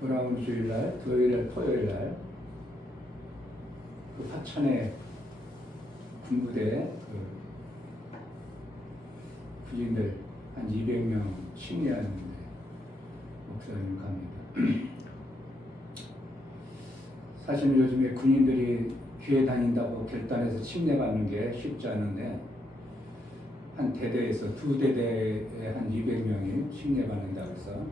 돌아온 주일날, 토요일날, 토요일날 그 화천의 군부대 군인들 한 200명 심리하는데 목사님 갑니다. 사실 요즘에 군인들이 교회 다닌다고 결단해서 침례받는 게 쉽지 않은데 한 대대에서 두 대대에 한 200명이 침례받는다고 해서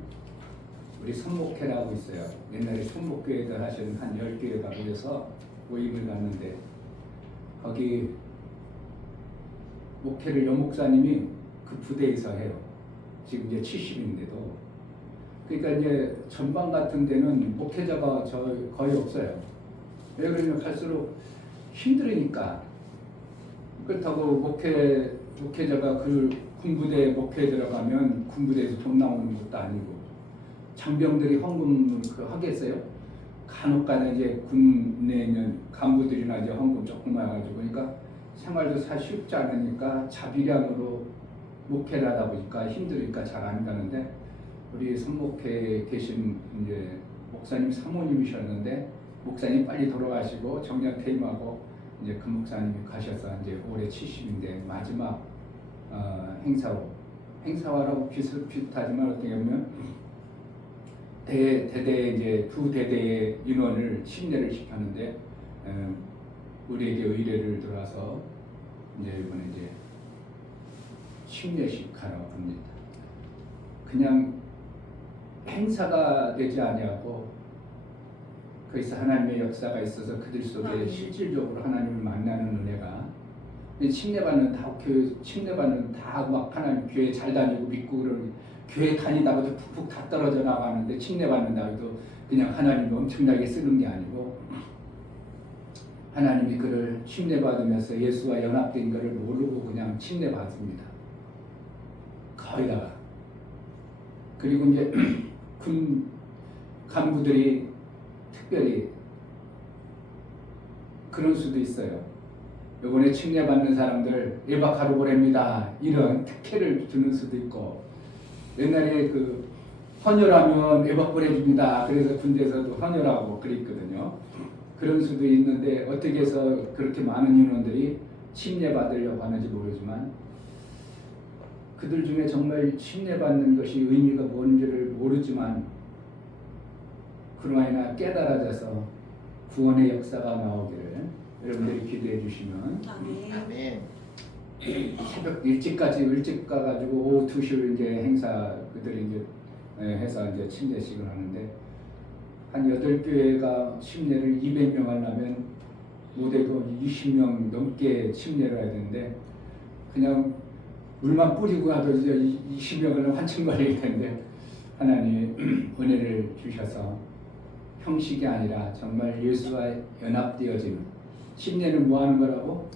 우리 선목회라고 있어요. 옛날에 선목교회들 하시는 한 10교회가 모여서 모임을 갔는데 거기 목회를 여목사님이 그 부대에서 해요. 지금 이제 70인데도. 그러니까 이제 전방 같은 데는 목회자가 거의 없어요. 왜 그러냐면 갈수록 힘들으니까. 그렇다고 목회자가 그 군부대 목회에 들어가면 군부대에서 돈 나오는 것도 아니고 장병들이 헌금을 하겠어요? 간혹가다 이제 군내에 있는 간부들이나 이제 헌금 조금 와가지고 그러니까 생활도 사실 쉽지 않으니까 자비량으로 목회를 하다 보니까 힘드니까 잘 안 가는데 우리 선목회에 계신 이제 목사님 사모님이셨는데 목사님 빨리 돌아가시고 정년 퇴임하고 이제 그 목사님이 가셔서 이제 올해 70인데 마지막 행사화라고 비슷하지만 어떻게 보면 대대 이제 두 대대의 인원을 침례를 시켰는데 우리에게 의뢰를 들어와서 이제 이번에 이제 침례식하라고 합니다. 그냥 행사가 되지 아니하고 거기서 하나님의 역사가 있어서 그들 속에 실질적으로 하나님을 만나는 은혜가 침례받는 다 막 하나님 교회 잘 다니고 믿고 그러는 교회 다니다가도 푹푹 다 떨어져 나가는데 침례받는다고 해도 그냥 하나님이 엄청나게 쓰는 게 아니고 하나님이 그를 침례받으면서 예수와 연합된 것을 모르고 그냥 침례받습니다. 거의 다가. 그리고 이제 군 간부들이 특별히 그런 수도 있어요. 이번에 침례받는 사람들 예박하러 보냅니다. 이런 특혜를 주는 수도 있고 옛날에 그 헌혈하면 예박 보내줍니다. 그래서 군대에서도 헌혈하고 그랬거든요. 그런 수도 있는데 어떻게 해서 그렇게 많은 인원들이 침례받으려고 하는지 모르지만 그들 중에 정말 침례받는 것이 의미가 뭔지를 모르지만 그러나 깨달아져서 구원의 역사가 나오기를 여러분들이 기대해 주시면 아멘. 새벽 일찍 가가지고 오후 2시 이제 행사 그들이 이제 해서 이제 침례식을 하는데 한 8교회가 침례를 200명 하려면 못해도 20명 넘게 침례를 해야 되는데 그냥 물만 뿌리고 가도 이제 20명은 한참 걸릴 텐데 하나님이 은혜를 주셔서 형식이 아니라 정말 예수와 연합되어지는 침례는 뭐 하는 거라고?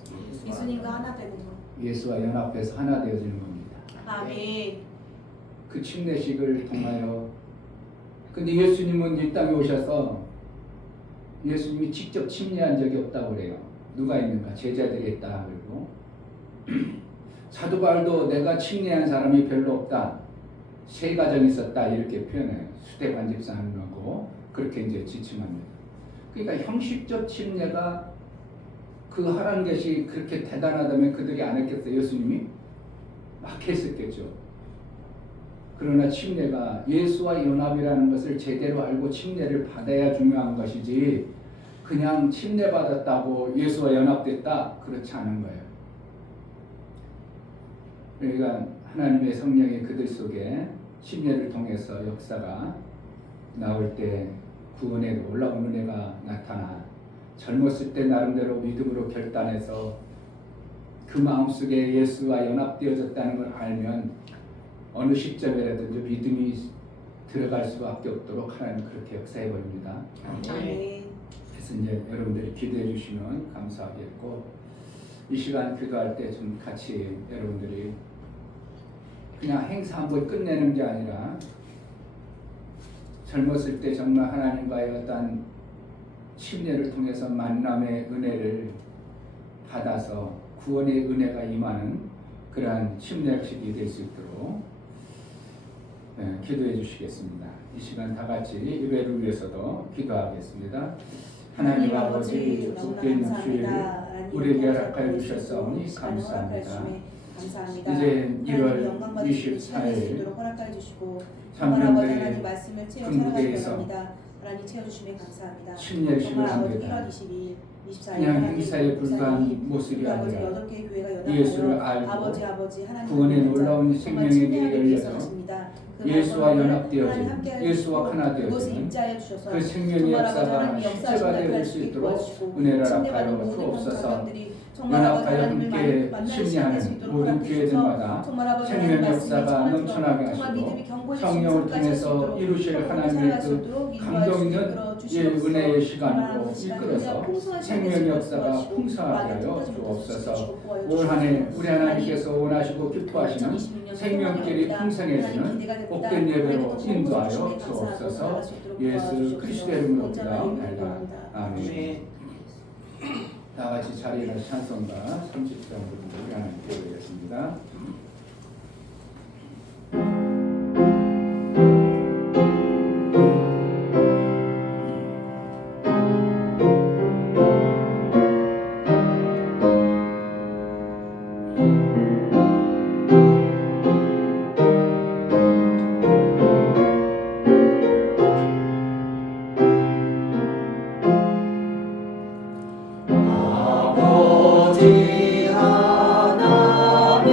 예수님과 하나 되는 거. 예수와 연합해서 하나 되어지는 겁니다. 아멘. 그 침례식을 통하여 근데 예수님은 이 땅에 오셔서 예수님이 직접 침례한 적이 없다고 그래요. 누가 있는가? 제자들이 있다 그리고 사도 바울도 내가 침례한 사람이 별로 없다. 3가정 있었다 이렇게 표현해요. 스데반 집사님하고 그렇게 이제 지칭합니다. 그러니까 형식적 침례가 그 하라는 것이 그렇게 대단하다면 그들이 안 했겠어요. 예수님이 막 했었겠죠. 그러나 침례가 예수와 연합이라는 것을 제대로 알고 침례를 받아야 중요한 것이지 그냥 침례 받았다고 예수와 연합됐다 그렇지 않은 거예요. 그러니까 하나님의 성령이 그들 속에 침례를 통해서 역사가 나올 때 구원에 올라오는 은혜가 나타나 젊었을 때 나름대로 믿음으로 결단해서 그 마음속에 예수와 연합되어졌다는 걸 알면 어느 시점에라든지 믿음이 들어갈 수밖에 없도록 하나님 그렇게 역사해 버립니다. 아멘. 그래서 이제 여러분들이 기대해 주시면 감사하겠고 이 시간 기도할 때 좀 같이 여러분들이 그냥 행사 한번 끝내는 게 아니라 젊었을 때 정말 하나님과의 어떤 침례를 통해서 만남의 은혜를 받아서 구원의 은혜가 임하는 그러한 침례식이 될 수 있도록 기도해 주시겠습니다. 이 시간 다 같이 예배를 위해서도 기도하겠습니다. 하나님 아버지 복된 주일 우리에게 허락하여 주셨사오니 감사합니다. 이제 1월 24일 삼명대회 군부대에서 하나님 채워주시면 감사합니다. 침례식을 정말 아버지 합니다. 1월 22일, 24일 그냥 행사에 불과한 모습이 아니라 예수를 알고 구원의 놀라운 생명에게 열려서 예수와 연합되어진 예수와 하나 되어지는 그 생명의 역사가 실제가 되어질 수 있도록 은혜를 허락하여 주옵소서. 연합하여 함께 심리하는 모든 교회들마다 생명 역사가 넘쳐나게 하시고 성령을 통해서 이루실 하나님의 그 감동 있는 은혜의 시간으로 이끌어서 생명 역사가 풍성하게 하여 주옵소서. 올 한 해 우리 하나님께서 원하시고 기뻐하시는 생명길이 풍성해지는 복된 예배로 인도하여 주옵소서. 예수 그리스도의 이름으로 기도합니다. 아멘. 다 같이 자리에서 찬송가 30장 부르고 우리 하나님께 드리겠습니다. 아버지 하나님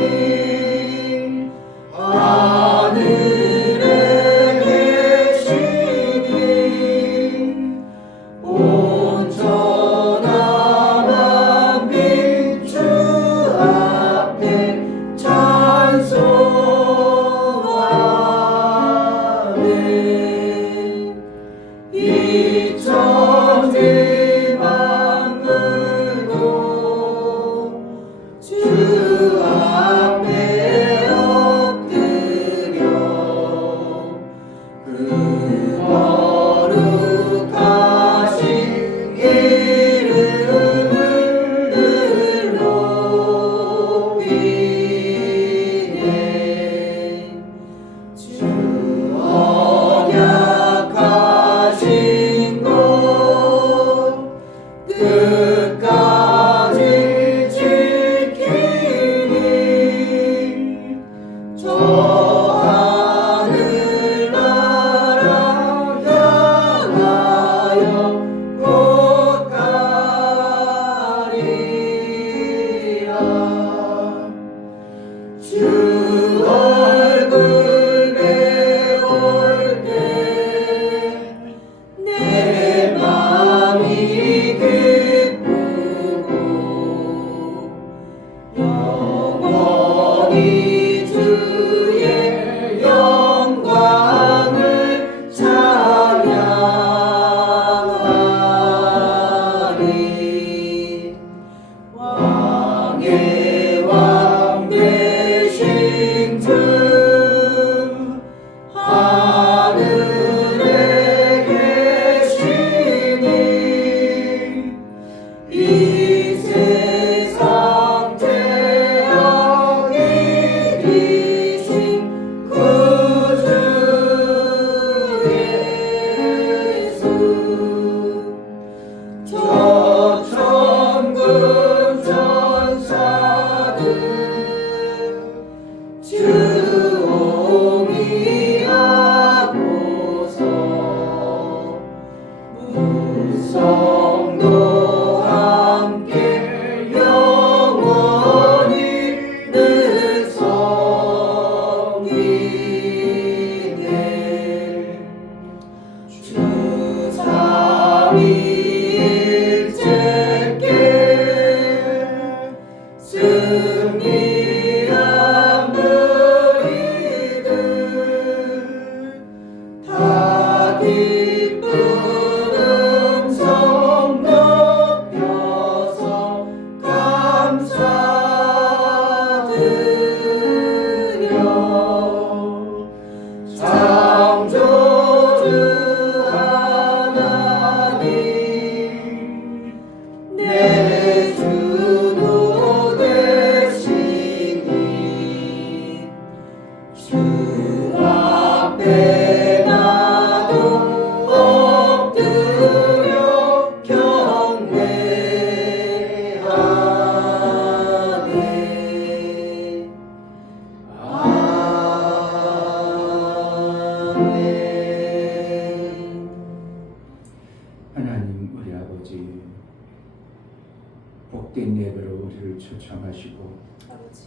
하시고 아버지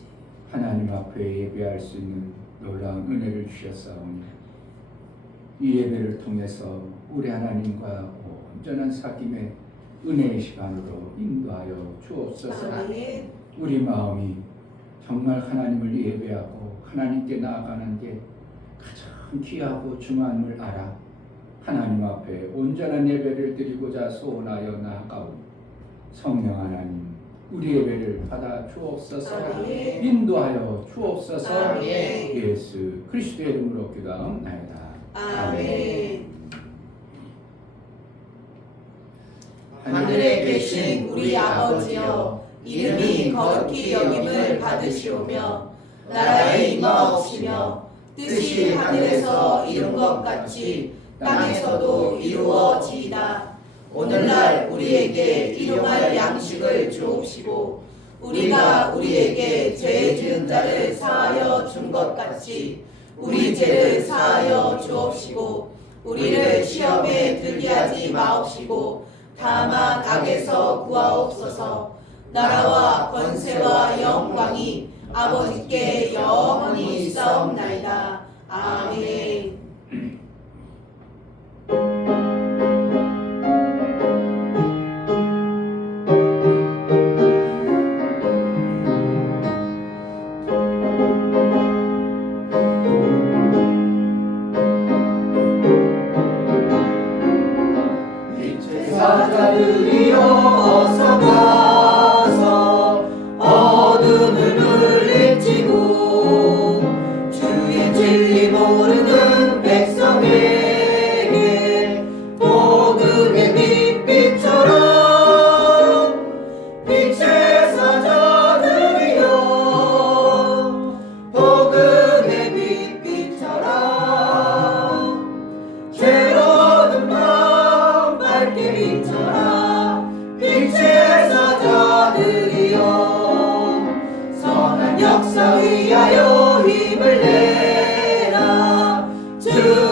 하나님 앞에 예배할 수 있는 놀라운 은혜를 주셨사오니 이 예배를 통해서 우리 하나님과 온전한 사귐의 은혜의 시간으로 인도하여 주옵소서. 아멘. 우리 마음이 정말 하나님을 예배하고 하나님께 나아가는 게 가장 귀하고 중요함을 알아 하나님 앞에 온전한 예배를 드리고자 소원하여 나아가오. 성령 하나님, 우리 예배를 받아 주옵소서. 아멘. 인도하여 주옵소서. 아멘. 예수 그리스도의 이름으로 기도하옵나이다. 아멘. 하늘에 계신 우리 아버지여, 이름이 거룩히 여김을 받으시오며 나라의 임하옵시며 뜻이 하늘에서 이룬 것 같이 땅에서도 이루어지이다. 오늘날 우리에게 일용할 양식을 주옵시고 우리가 우리에게 죄 지은 자를 사하여 준 것 같이 우리 죄를 사하여 주옵시고 우리를 시험에 들게 하지 마옵시고 다만 악에서 구하옵소서. 나라와 권세와 영광이 아버지께 영원히 있사옵나이다. 아멘. 사자들이여 어서 가서 어둠을 물리치고 주의 진리 모르는 백성에게 복음의 빛빛처럼 빛의 사자들이여 복음의 빛빛처럼 죄로는 밤 밝게 비춰라. 빛의 사자들이여 선한 역사 위하여 힘을 내라. 주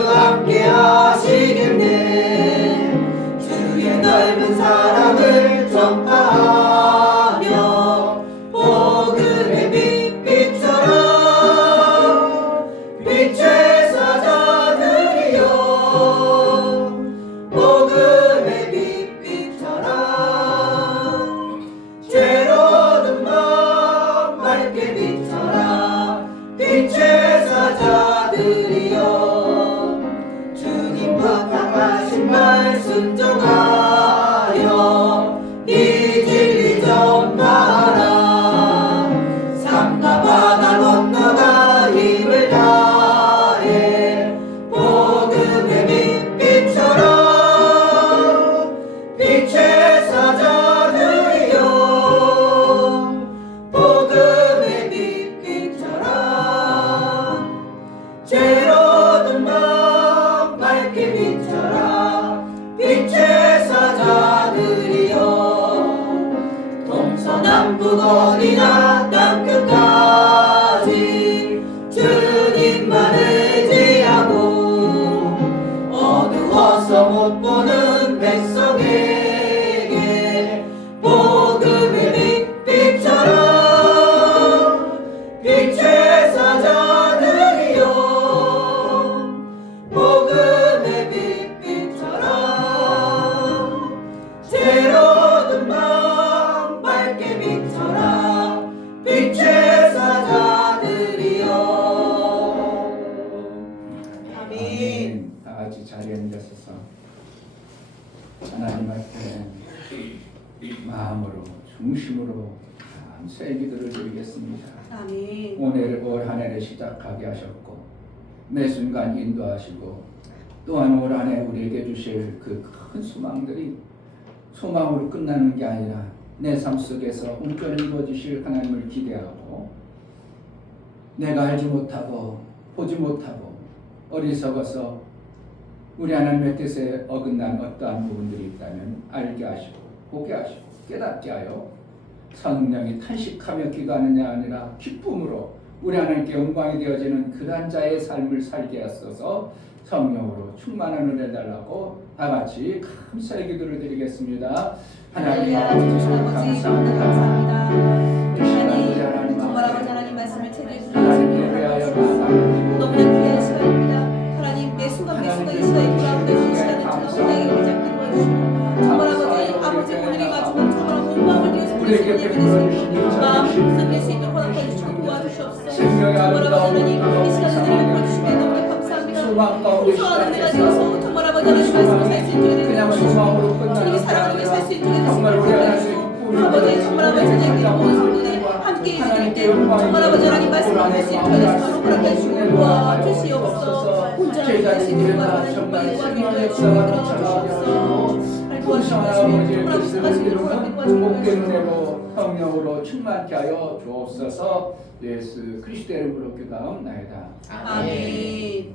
함께 하시겠네. 주의 넓은 사랑을 전파하며 복음의 빛빛처럼 빛의 사자들이여 복음의 빛빛처럼 죄로는 밤 밝게 비춰라. 빛의 사자들이여 주님 부탁하신 말 순종하여 이 진리 전파하라. 산과 바다 건너가 힘을 다해 복음의 빛빛처럼 빛의 사자들이여 복음의 빛빛처럼 죄로는 밤 밝게 비춰라. 빛의 사자들이여 동서남북 어디나 땅끝까지 주님만 의지하고 어두워서 못 보는 백성에게 복음의 빛빛처럼 빛의 사자들이여 복음의 빛빛처럼 죄로는 밤 밝게 비춰라. 빛의 사자들이여. 아멘. 다 같이 자리에 앉으셔서 하나님 앞에 마음으로 중심으로 감사의 기도를 드리겠습니다. 아멘. 오늘 올 한 해를 시작하게 하셨고 매 순간 인도하시고 또한 올 한 해 우리에게 주실 그 큰 소망들이 소망으로 끝나는 게 아니라 내 삶 속에서 온전히 이루어지실 하나님을 기대하고 내가 알지 못하고 보지 못하고 어리석어서 우리 하나님의 뜻에 어긋난 어떠한 부분들이 있다면 알게 하시고 보게 하시고 깨닫게 하여 성령이 탄식하며 기도하는 게 아니라 기쁨으로 우리 하나님께 영광이 되어지는 그러한 자의 삶을 살게 하소서. 성령으로 충만한 은혜 달라고 다 같이 감사의 기도를 드리겠습니다. 하나님 할렐루야. 주신 아버지 감사합니다. 하나님 하나님 정말 아버지 하나님 말씀을 제대로 하나님께 위하여 들으시고 너무나 귀한 시간입니다. 하나님 매 순간 매 순간 이 시간이 돌아오는 이 시간을 주가 혼자게 우리 잡게 도와주시고 정말 아버지 오늘이 가지고 정말 온 마음을 위해서 우리에게 예배를 드리고 마음 붙잡힐 수 있도록 허락해 주시고 도와주시옵소서. 생명의 정말 아버지 아름다운 하나님 이 시간을 드리고 보여주시기에 너무나 감사합니다. 풍성한 은혜가 되어서 정말 아버지 하나님 말씀을 살 수 있도록 그냥 해주시고 소망으로 끝나는 주님이 사랑으로 살수 있도록 정말 우리 해주시고 아버지 정말 아버지 하나님 모든 성도들이 함께 있을 때 정말 아버지 하나님 말씀을 할수 있도록 해주시고 허락해 주시고 도와주시옵소서. 온전한 것이 되고 하나님 영광을 도와주시옵소서. 정말 아버지 복된 은혜로 성령으로 충만케 하여 주옵소서. 예수 그리스도의 이름으로 기도하옵나이다. 아멘.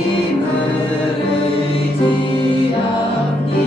주님을 의지합니다.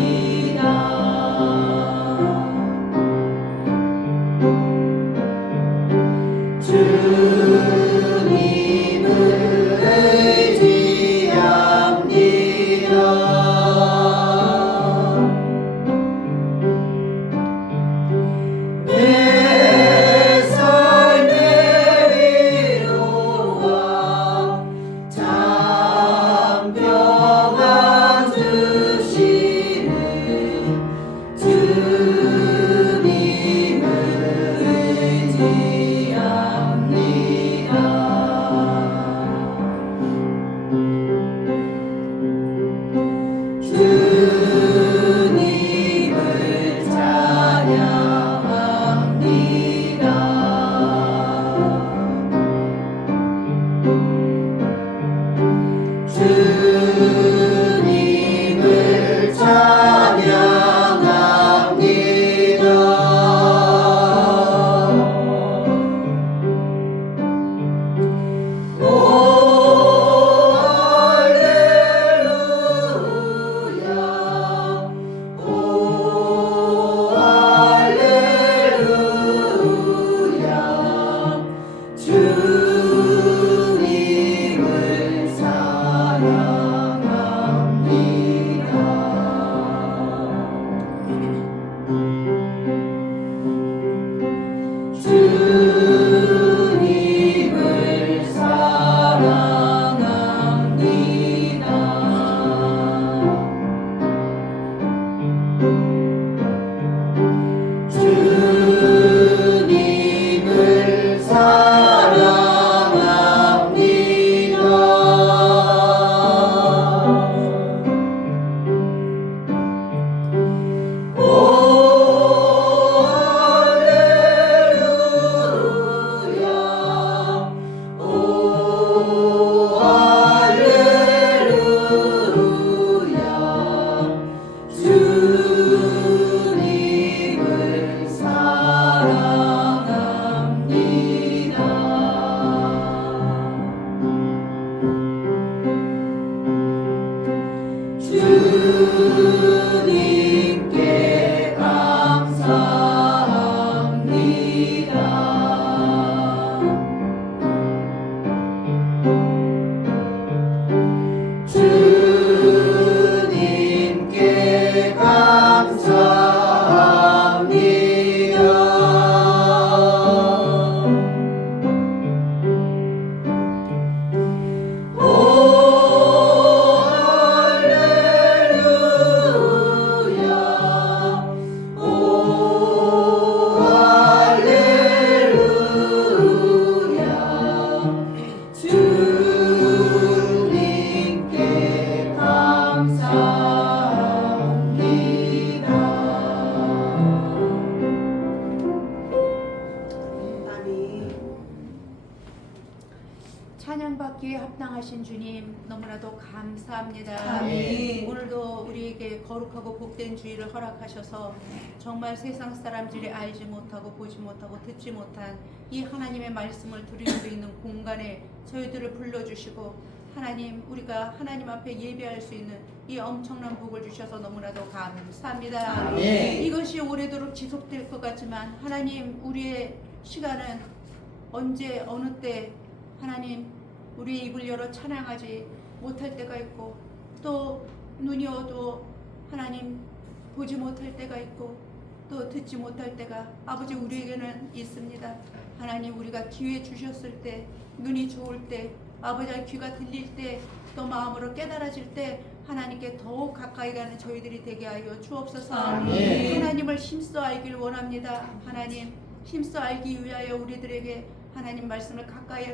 살아계신 주님 너무나도 감사합니다. 아멘. 오늘도 우리에게 거룩하고 복된 주의를 허락하셔서 정말 세상 사람들이 알지 못하고 보지 못하고 듣지 못한 이 하나님의 말씀을 들을 수 있는 공간에 저희들을 불러주시고 하나님 우리가 하나님 앞에 예배할 수 있는 이 엄청난 복을 주셔서 너무나도 감사합니다. 아멘. 이것이 오래도록 지속될 것 같지만 하나님 우리의 시간은 언제 어느 때 하나님 우리의 입을 열어 찬양하지 못할 때가 있고 또 눈이 어두워 하나님 보지 못할 때가 있고 또 듣지 못할 때가 아버지 우리에게는 있습니다. 하나님 우리가 기회 주셨을 때 눈이 좋을 때 아버지의 귀가 들릴 때 또 마음으로 깨달아질 때 하나님께 더욱 가까이 가는 저희들이 되게 하여 주옵소서. 아멘. 하나님을 힘써 알길 원합니다. 하나님 힘써 알기 위하여 우리들에게 하나님 말씀을 가까이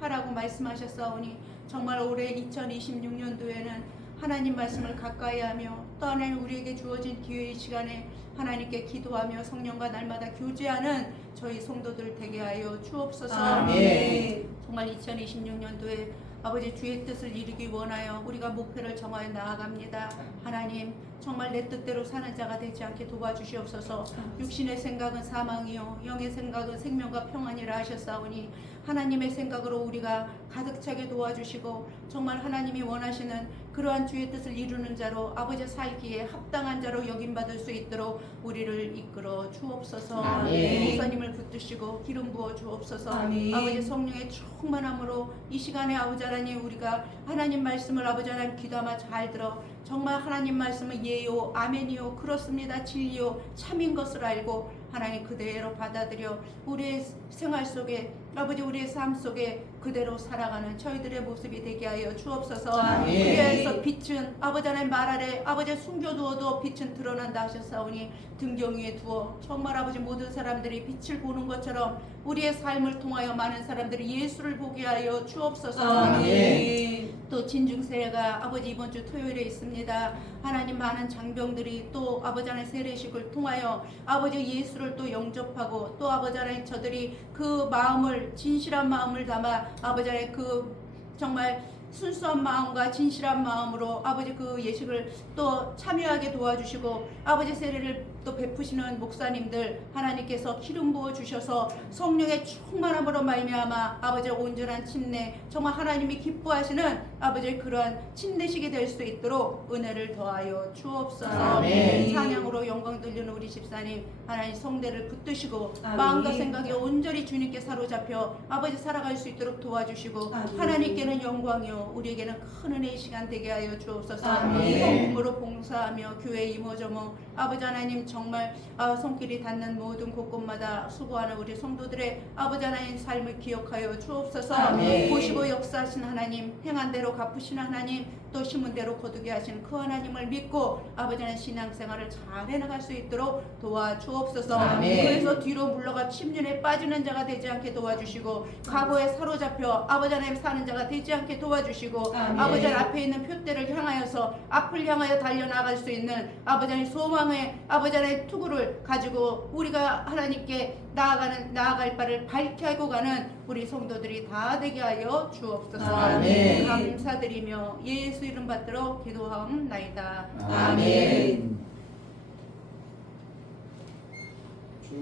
하라고 말씀하셨사오니 정말 올해 2026년도에는 하나님 말씀을 가까이 하며 또 하나님 우리에게 주어진 기회의 시간에 하나님께 기도하며 성령과 날마다 교제하는 저희 성도들 되게 하여 주옵소서. 아멘. 정말 2026년도에 아버지 주의 뜻을 이루기 원하여 우리가 목표를 정하여 나아갑니다. 하나님 정말 내 뜻대로 사는 자가 되지 않게 도와주시옵소서. 육신의 생각은 사망이요 영의 생각은 생명과 평안이라 하셨사오니 하나님의 생각으로 우리가 가득 차게 도와주시고 정말 하나님이 원하시는 그러한 주의 뜻을 이루는 자로 아버지 살기에 합당한 자로 여김받을 수 있도록 우리를 이끌어 주옵소서. 아멘. 목사님을 붙드시고 기름 부어 주옵소서. 아멘. 아버지 성령의 충만함으로 이 시간에 아버지 하나님 우리가 하나님 말씀을 아버지 하나님 귀담아 잘 들어 정말 하나님 말씀은 예요 아멘이요 그렇습니다 진리요 참인 것을 알고 하나님 그대로 받아들여 우리의 생활 속에 아버지 우리의 삶 속에 그대로 살아가는 저희들의 모습이 되게 하여 주옵소서. 아멘. 그리하여서 빛은 아버지 하나님 말 아래 아버지 숨겨두어도 빛은 드러난다 하셨사오니 등경 위에 두어 정말 아버지 모든 사람들이 빛을 보는 것처럼 우리의 삶을 통하여 많은 사람들이 예수를 보게 하여 주옵소서. 아멘. 또 진중세가 아버지 이번 주 토요일에 있습니다. 하나님 많은 장병들이 또 아버지 하나님 세례식을 통하여 아버지 예수를 또 영접하고 또 아버지 하나님 저들이 그 마음을 진실한 마음을 담아 아버지 하나님 그 정말 순수한 마음과 진실한 마음으로 아버지 그 예식을 또 참여하게 도와주시고 아버지 세례를 또 베푸시는 목사님들 하나님께서 기름 부어 주셔서 성령의 충만함으로 말미암아 아버지 온전한 침례 정말 하나님이 기뻐하시는 아버지의 그러한 침례식이 될 수 있도록 은혜를 더하여 주옵소서. 아멘. 찬양으로 영광 돌리는 우리 집사님 하나님 성대를 붙드시고 아멘. 마음과 생각이 온전히 주님께 사로잡혀 아버지 살아갈 수 있도록 도와주시고 아멘. 하나님께는 영광이요 우리에게는 큰 은혜의 시간 되게 하여 주옵소서. 아멘. 헌금으로 봉사하며 교회 이모저모 아버지 하나님 정말 손길이 닿는 모든 곳곳마다 수고하는 우리 성도들의 아버지 하나님 삶을 기억하여 주옵소서. 아멘. 보시고 역사하신 하나님 행한 대로 갚으시는 하나님 또 심은 대로 거두게 하신 그 하나님을 믿고 아버지 하나님 신앙생활을 잘 해나갈 수 있도록 도와주옵소서. 아멘. 그래서 뒤로 물러가 침륜에 빠지는 자가 되지 않게 도와주시고 과거에 사로잡혀 아버지 하나님 사는 자가 되지 않게 도와주시고 아멘. 아버지 하나님 앞에 있는 표대를 향하여서 앞을 향하여 달려나갈 수 있는 아버지 하나님 소망의 아버지 하나님 투구를 가지고 우리가 하나님께 나아갈 바를 밝게 하고 가는 우리 성도들이 다 되게 하여 주옵소서. 아멘. 감사드리며 예수 이름 받들어 기도하옵나이다. 아멘.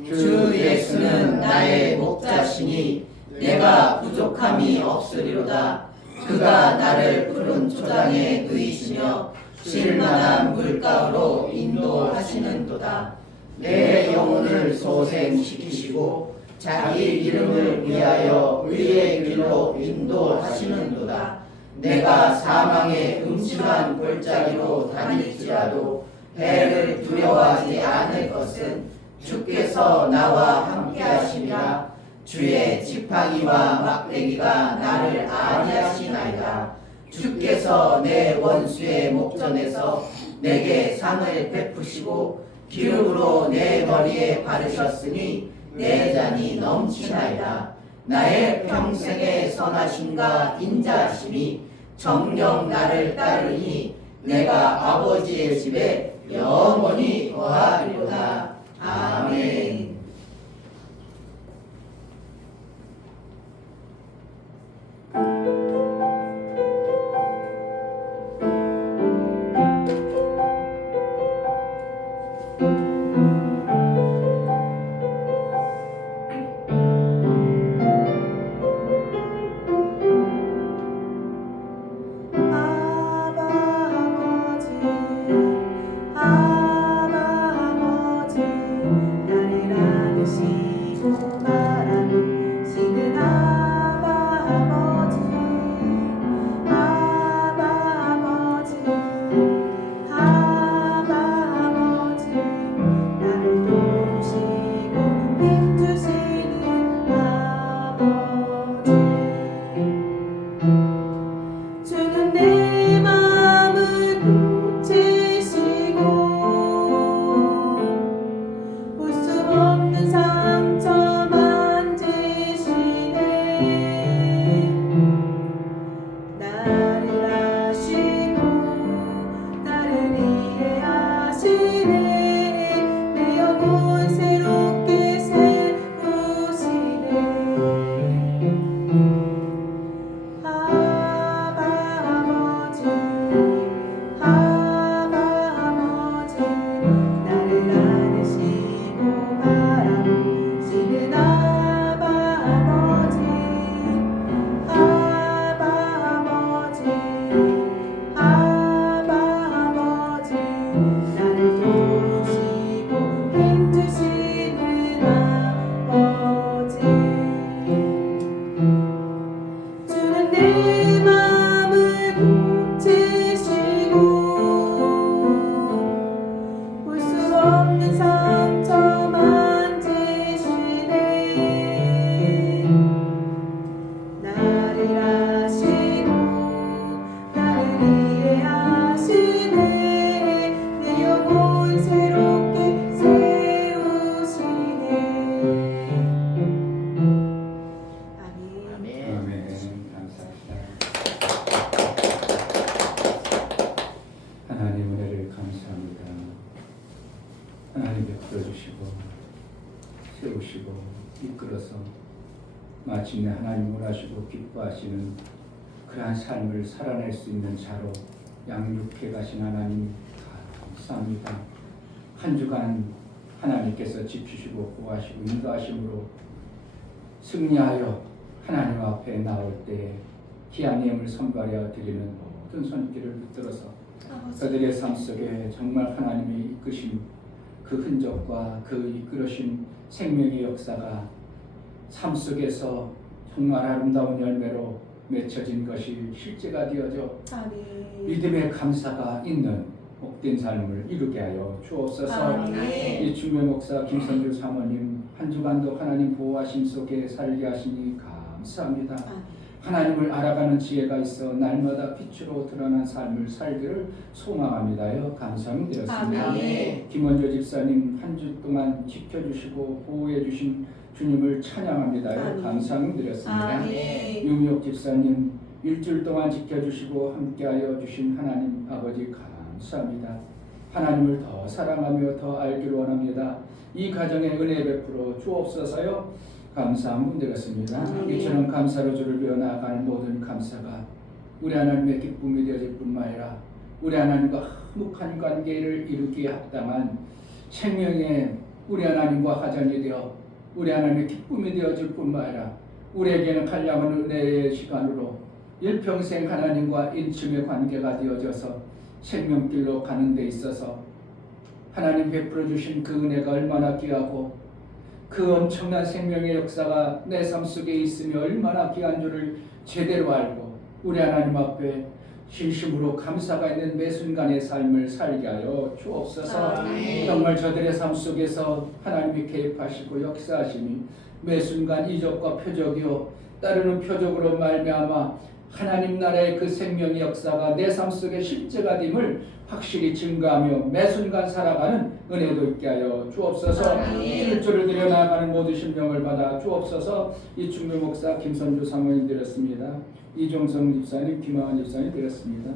주 예수는 나의 목자시니 내가 부족함이 없으리로다. 그가 나를 푸른 초장에 누이시며 쉴만한 물가로 인도하시는도다. 내 영혼을 소생시키시고 자기 이름을 위하여 의의 길로 인도하시는도다. 내가 사망의 음침한 골짜기로 다닐지라도 해를 두려워하지 않을 것은 주께서 나와 함께하심이라. 주의 지팡이와 막대기가 나를 안위하시나이다. 주께서 내 원수의 목전에서 내게 상을 베푸시고 기름으로 내 머리에 바르셨으니 내 잔이 넘치나이다. 나의 평생의 선하심과 인자하심이 정녕 나를 따르니 내가 아버지의 집에 영원히 거하리로다. 아멘. 하나님 베풀어 주시고 세우시고 이끌어서 마침내 하나님 원하시고 기뻐하시는 그러한 삶을 살아낼 수 있는 자로 양육해 가신 하나님 감사합니다. 한 주간 하나님께서 지키시고 보호하시고 인도하심으로 승리하여 하나님 앞에 나올 때 귀한 예물 선발하여 드리는 모든 손길을 붙들어서 그들의 삶 속에 정말 하나님이 이끄신 그 흔적과 그 이끌으신 생명의 역사가 삶 속에서 정말 아름다운 열매로 맺혀진 것이 실제가 되어져 아멘. 믿음의 감사가 있는 복된 삶을 이루게 하여 주옵소서. 아멘. 이 중매 목사 김선주 사모님 한 주간도 하나님 보호하심 속에 살게 하시니 감사합니다. 하나님을 알아가는 지혜가 있어 날마다 빛으로 드러난 삶을 살기를 소망합니다요. 감사드렸습니다. 아멘. 김원조 집사님 한 주 동안 지켜주시고 보호해주신 주님을 찬양합니다요. 아멘. 감사드렸습니다. 아멘. 유미옥 집사님 일주일 동안 지켜주시고 함께하여 주신 하나님 아버지 감사합니다. 하나님을 더 사랑하며 더 알기를 원합니다. 이 가정에 은혜 베풀어 주옵소서요. 감사함 드렸습니다. 아멘. 이처럼 감사로 주를 배워 나아가는 모든 감사가 우리 하나님의 기쁨이 되어질 뿐만 아니라 우리 하나님과 화목한 관계를 이루기에 합당한 생명의 우리 하나님과 화전이 되어 우리 하나님의 기쁨이 되어질 뿐만 아니라 우리에게는 한량한 은혜의 시간으로 일평생 하나님과 인침의 관계가 되어져서 생명길로 가는 데 있어서 하나님 베풀어 주신 그 은혜가 얼마나 귀하고 그 엄청난 생명의 역사가 내 삶 속에 있으며 얼마나 귀한 줄을 제대로 알고 우리 하나님 앞에 진심으로 감사가 있는 매 순간의 삶을 살게 하여 주옵소서. 아멘. 정말 저들의 삶 속에서 하나님이 개입하시고 역사하시니 매 순간 이적과 표적이요 따르는 표적으로 말미암아 하나님 나라의 그 생명의 역사가 내 삶 속에 실제가 됨을 확실히 증거하며 매 순간 살아가는 은혜도 있게 하여 주옵소서. 일조를 드려 나아가는 모든 심령을 받아 주옵소서. 이충묘 목사 김선주 사모님 드렸습니다. 이종성 집사님, 김하원 집사님 드렸습니다.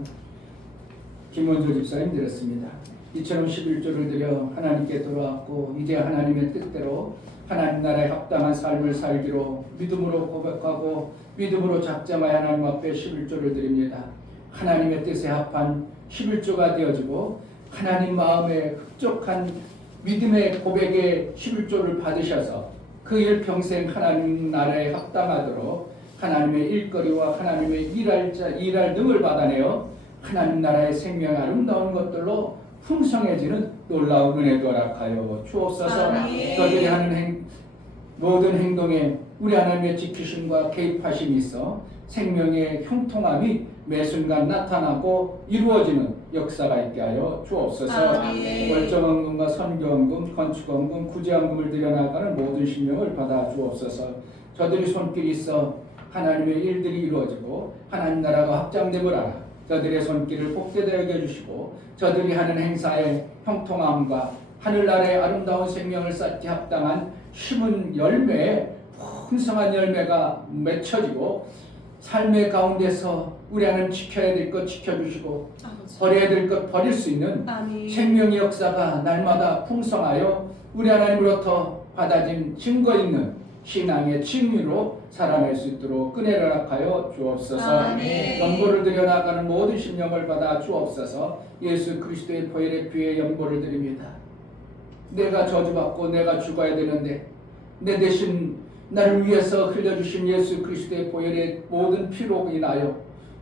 김원조 집사님 드렸습니다. 이처럼 11조를 드려 하나님께 돌아왔고 이제 하나님의 뜻대로 하나님 나라에 합당한 삶을 살기로 믿음으로 고백하고 믿음으로 작정하여 하나님 앞에 11조를 드립니다. 하나님의 뜻에 합한 11조가 되어지고 하나님 마음에 흡족한 믿음의 고백의 11조를 받으셔서 그 일평생 하나님 나라에 합당하도록 하나님의 일거리와 하나님의 일할 능을 받아내어 하나님 나라의 생명의 아름다운 것들로 풍성해지는 놀라운 은혜도 허락하여 주옵소서. 아멘. 저들이 하는 모든 행동에 우리 하나님의 지키심과 개입하심이 있어 생명의 형통함이 매 순간 나타나고 이루어지는 역사가 있게 하여 주옵소서. 아멘. 월정헌금과 선교헌금, 건축헌금, 구제헌금을 드려나가는 모든 신명을 받아 주옵소서. 저들이 손길이 있어 하나님의 일들이 이루어지고 하나님 나라가 확장됨을 알아 저들의 손길을 복되게 여겨주시고 저들이 하는 행사의 형통함과 하늘나라의 아름다운 생명을 쌓기 합당한 심은 열매에 풍성한 열매가 맺혀지고 삶의 가운데서 우리 하나님 지켜야 될 것 지켜주시고 버려야 될 것 버릴 수 있는 아멘. 생명의 역사가 날마다 풍성하여 우리 하나님으로부터 받아진 증거 있는 신앙의 칭의로 살아낼 수 있도록 은혜를 허락하여 주옵소서. 아멘. 연보를 드려 나가는 모든 심령을 받아 주옵소서. 예수 그리스도의 보혈의 피에 연보를 드립니다. 내가 저주받고 내가 죽어야 되는데 내 대신 나를 위해서 흘려주신 예수 그리스도의 보혈의 모든 피로 인하여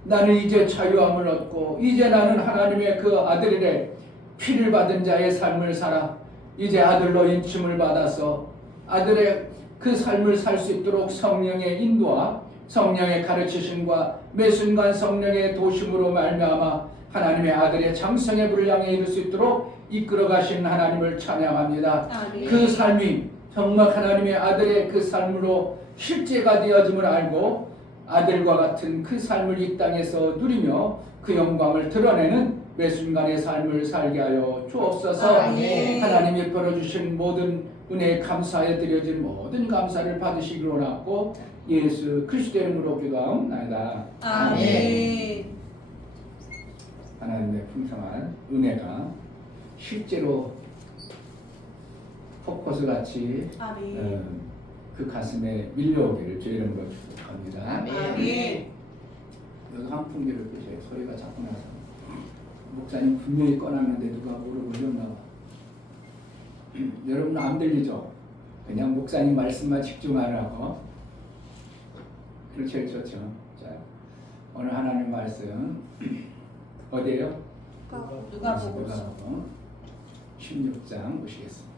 나는 이제 자유함을 얻고 이제 나는 하나님의 그 아들의 피를 받은 자의 삶을 살아 이제 아들로 인침을 받아서 아들의 그 삶을 살 수 있도록 성령의 인도와 성령의 가르치심과 매 순간 성령의 도심으로 말미암아 하나님의 아들의 장성의 분량에 이를 수 있도록 이끌어 가신 하나님을 찬양합니다. 아멘. 그 삶이 정말 하나님의 아들의 그 삶으로 실제가 되어짐을 알고 아들과 같은 그 삶을 이 땅에서 누리며 그 영광을 드러내는 매 순간의 삶을 살게 하여 주옵소서. 아멘. 하나님이 벌어주신 모든 은혜에 감사에 드려진 모든 감사를 받으시기로 원하고 예수 그리스도의 이름으로 기도하옵나이다. 아멘. 하나님의 풍성한 은혜가 실제로 포커스 같이 그 가슴에 밀려오기를 주 이름으로 축복합니다. 아멘. 여기 환풍기를 끄세요. 소리가 자꾸 나서. 목사님 분명히 꺼놨는데 누가 모르고 흘렸나 봐. 여러분 안 들리죠? 그냥 목사님 말씀만 집중하라고. 그렇죠, 좋죠. 자, 오늘 하나님 말씀 어디에요? 누가복음 16장 보시겠습니다.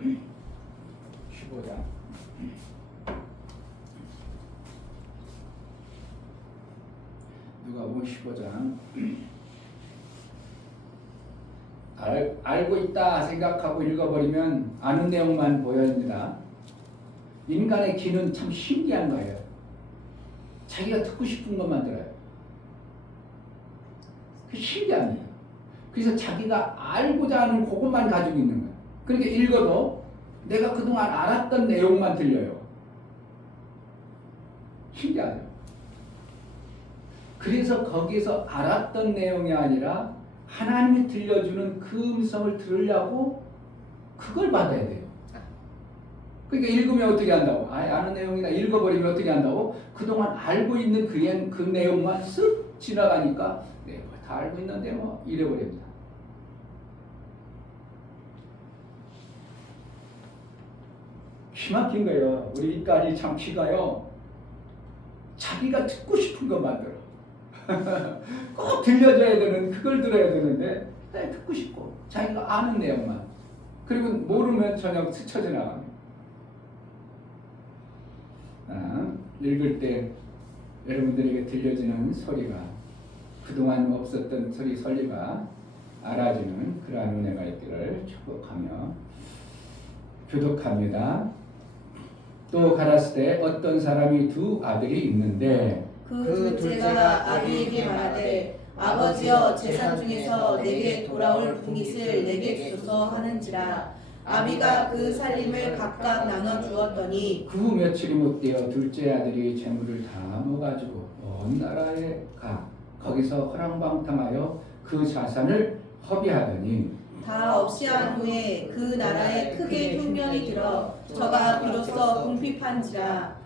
15장. 누가복음 15장. 알고 있다 생각하고 읽어버리면 아는 내용만 보여집니다. 인간의 귀는 참 신기한 거예요. 자기가 듣고 싶은 것만 들어요. 그 신기합니다. 그래서 자기가 알고자 하는 그것만 가지고 있는 거예요. 그러니까 읽어도 내가 그동안 알았던 내용만 들려요. 신기하죠? 그래서 거기서 알았던 내용이 아니라 하나님이 들려주는 그 음성을 들으려고 그걸 받아야 돼요. 그러니까 읽으면 어떻게 한다고? 아는 내용이나 읽어버리면 어떻게 한다고? 그동안 알고 있는 그 내용만 쓱 지나가니까 내가 다 알고 있는데 뭐 이래버립니다. 기 막힌 거예요. 우리 이까지 참 기가요. 자기가 듣고 싶은 것만 들어. 꼭 들려줘야 되는 그걸 들어야 되는데 듣고 싶고 자기가 아는 내용만. 그리고 모르면 전혀 스쳐 지나갑니다. 읽을 때 여러분들에게 들려지는 소리가 그동안 없었던 소리 설리가 알아지는 그러한 은혜가 있기를 축복하며 교독합니다. 또 가라스 때 어떤 사람이 두 아들이 있는데 그 둘째가 아비에게 말하되 아버지여 재산 중에서 내게 돌아올 분깃을 내게 주소서 하는지라. 아비가 그 살림을 각각 나눠 주었더니 그 후 며칠이 못 되어 둘째 아들이 재물을 다 모아가지고 먼 나라에 가 거기서 허랑방탕하여 그 자산을 허비하더니 다 없이 한 후에 그 나라에 크게 흉년이 들어 저가 비로소 궁핍한지라.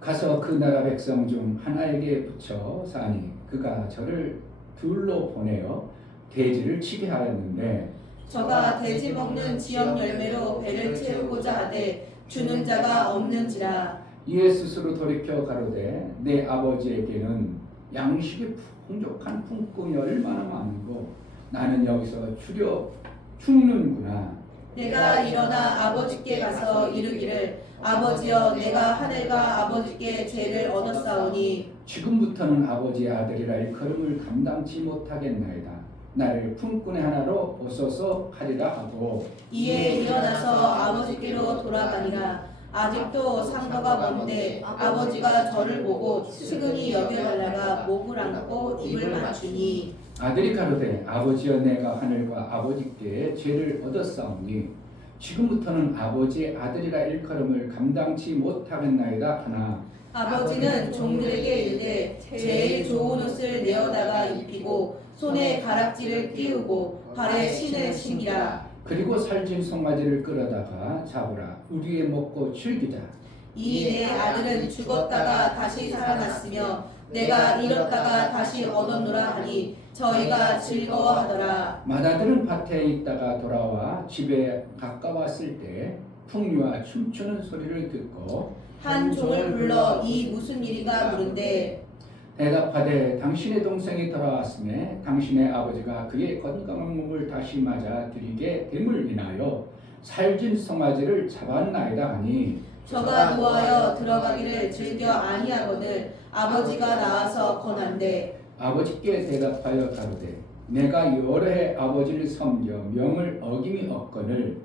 가서 그 나라 백성 중 하나에게 붙여 사니 그가 저를 둘로 보내어 돼지를 치게 하였는데 저가 돼지 먹는 지역 열매로 배를 채우고자 하되 주는 자가 없는지라. 이에 스스로 돌이켜 가로되 내 아버지에게는 양식이 풍족한 품꾼이 얼마나 많은고 나는 여기서 죽는구나. 내가 일어나 아버지께 가서 이르기를 아버지여 내가 하늘과 아버지께 죄를 얻었사오니 지금부터는 아버지의 아들이라 일컬음을 감당치 못하겠나이다. 나를 품꾼의 하나로 보소서 하리라 하고 이에 일어나서 아버지께로 돌아가니라. 아직도 상거가 먼데 아버지가 저를 보고 측은히 여겨달라가 목을 안고 입을 맞추니 아들이 가로되 아버지여 내가 하늘과 아버지께 죄를 얻었사오니 지금부터는 아버지의 아들이라 일컬음을 감당치 못하겠나이다 하나 아버지는 종들에게 이르되 제일 좋은 옷을 내어다가 입히고 손에 가락지를 띄우고 발에 신을 신기라. 그리고 살진 송아지를 끌어다가 잡으라 우리의 먹고 즐기자. 이 내 아들은 죽었다가 다시 살아났으며 내가 잃었다가 다시 얻었노라 하니 저희가 즐거워하더라. 맏아들은 밭에 있다가 돌아와 집에 가까웠을 때 풍류와 춤추는 소리를 듣고 한 종을 불러 이 무슨 일인가 물은데 대답하되 당신의 동생이 돌아왔음에 당신의 아버지가 그의 건강한 몸을 다시 맞아 드리게 됨을 인하여 살진 송아지를 잡았나이다 하니 저가 노하여 들어가기를 즐겨 아니하거늘 아버지가 나와서 권한대. 아버지께 대답하여 가로되 내가 여러 해 아버지를 섬겨 명을 어김이 없거늘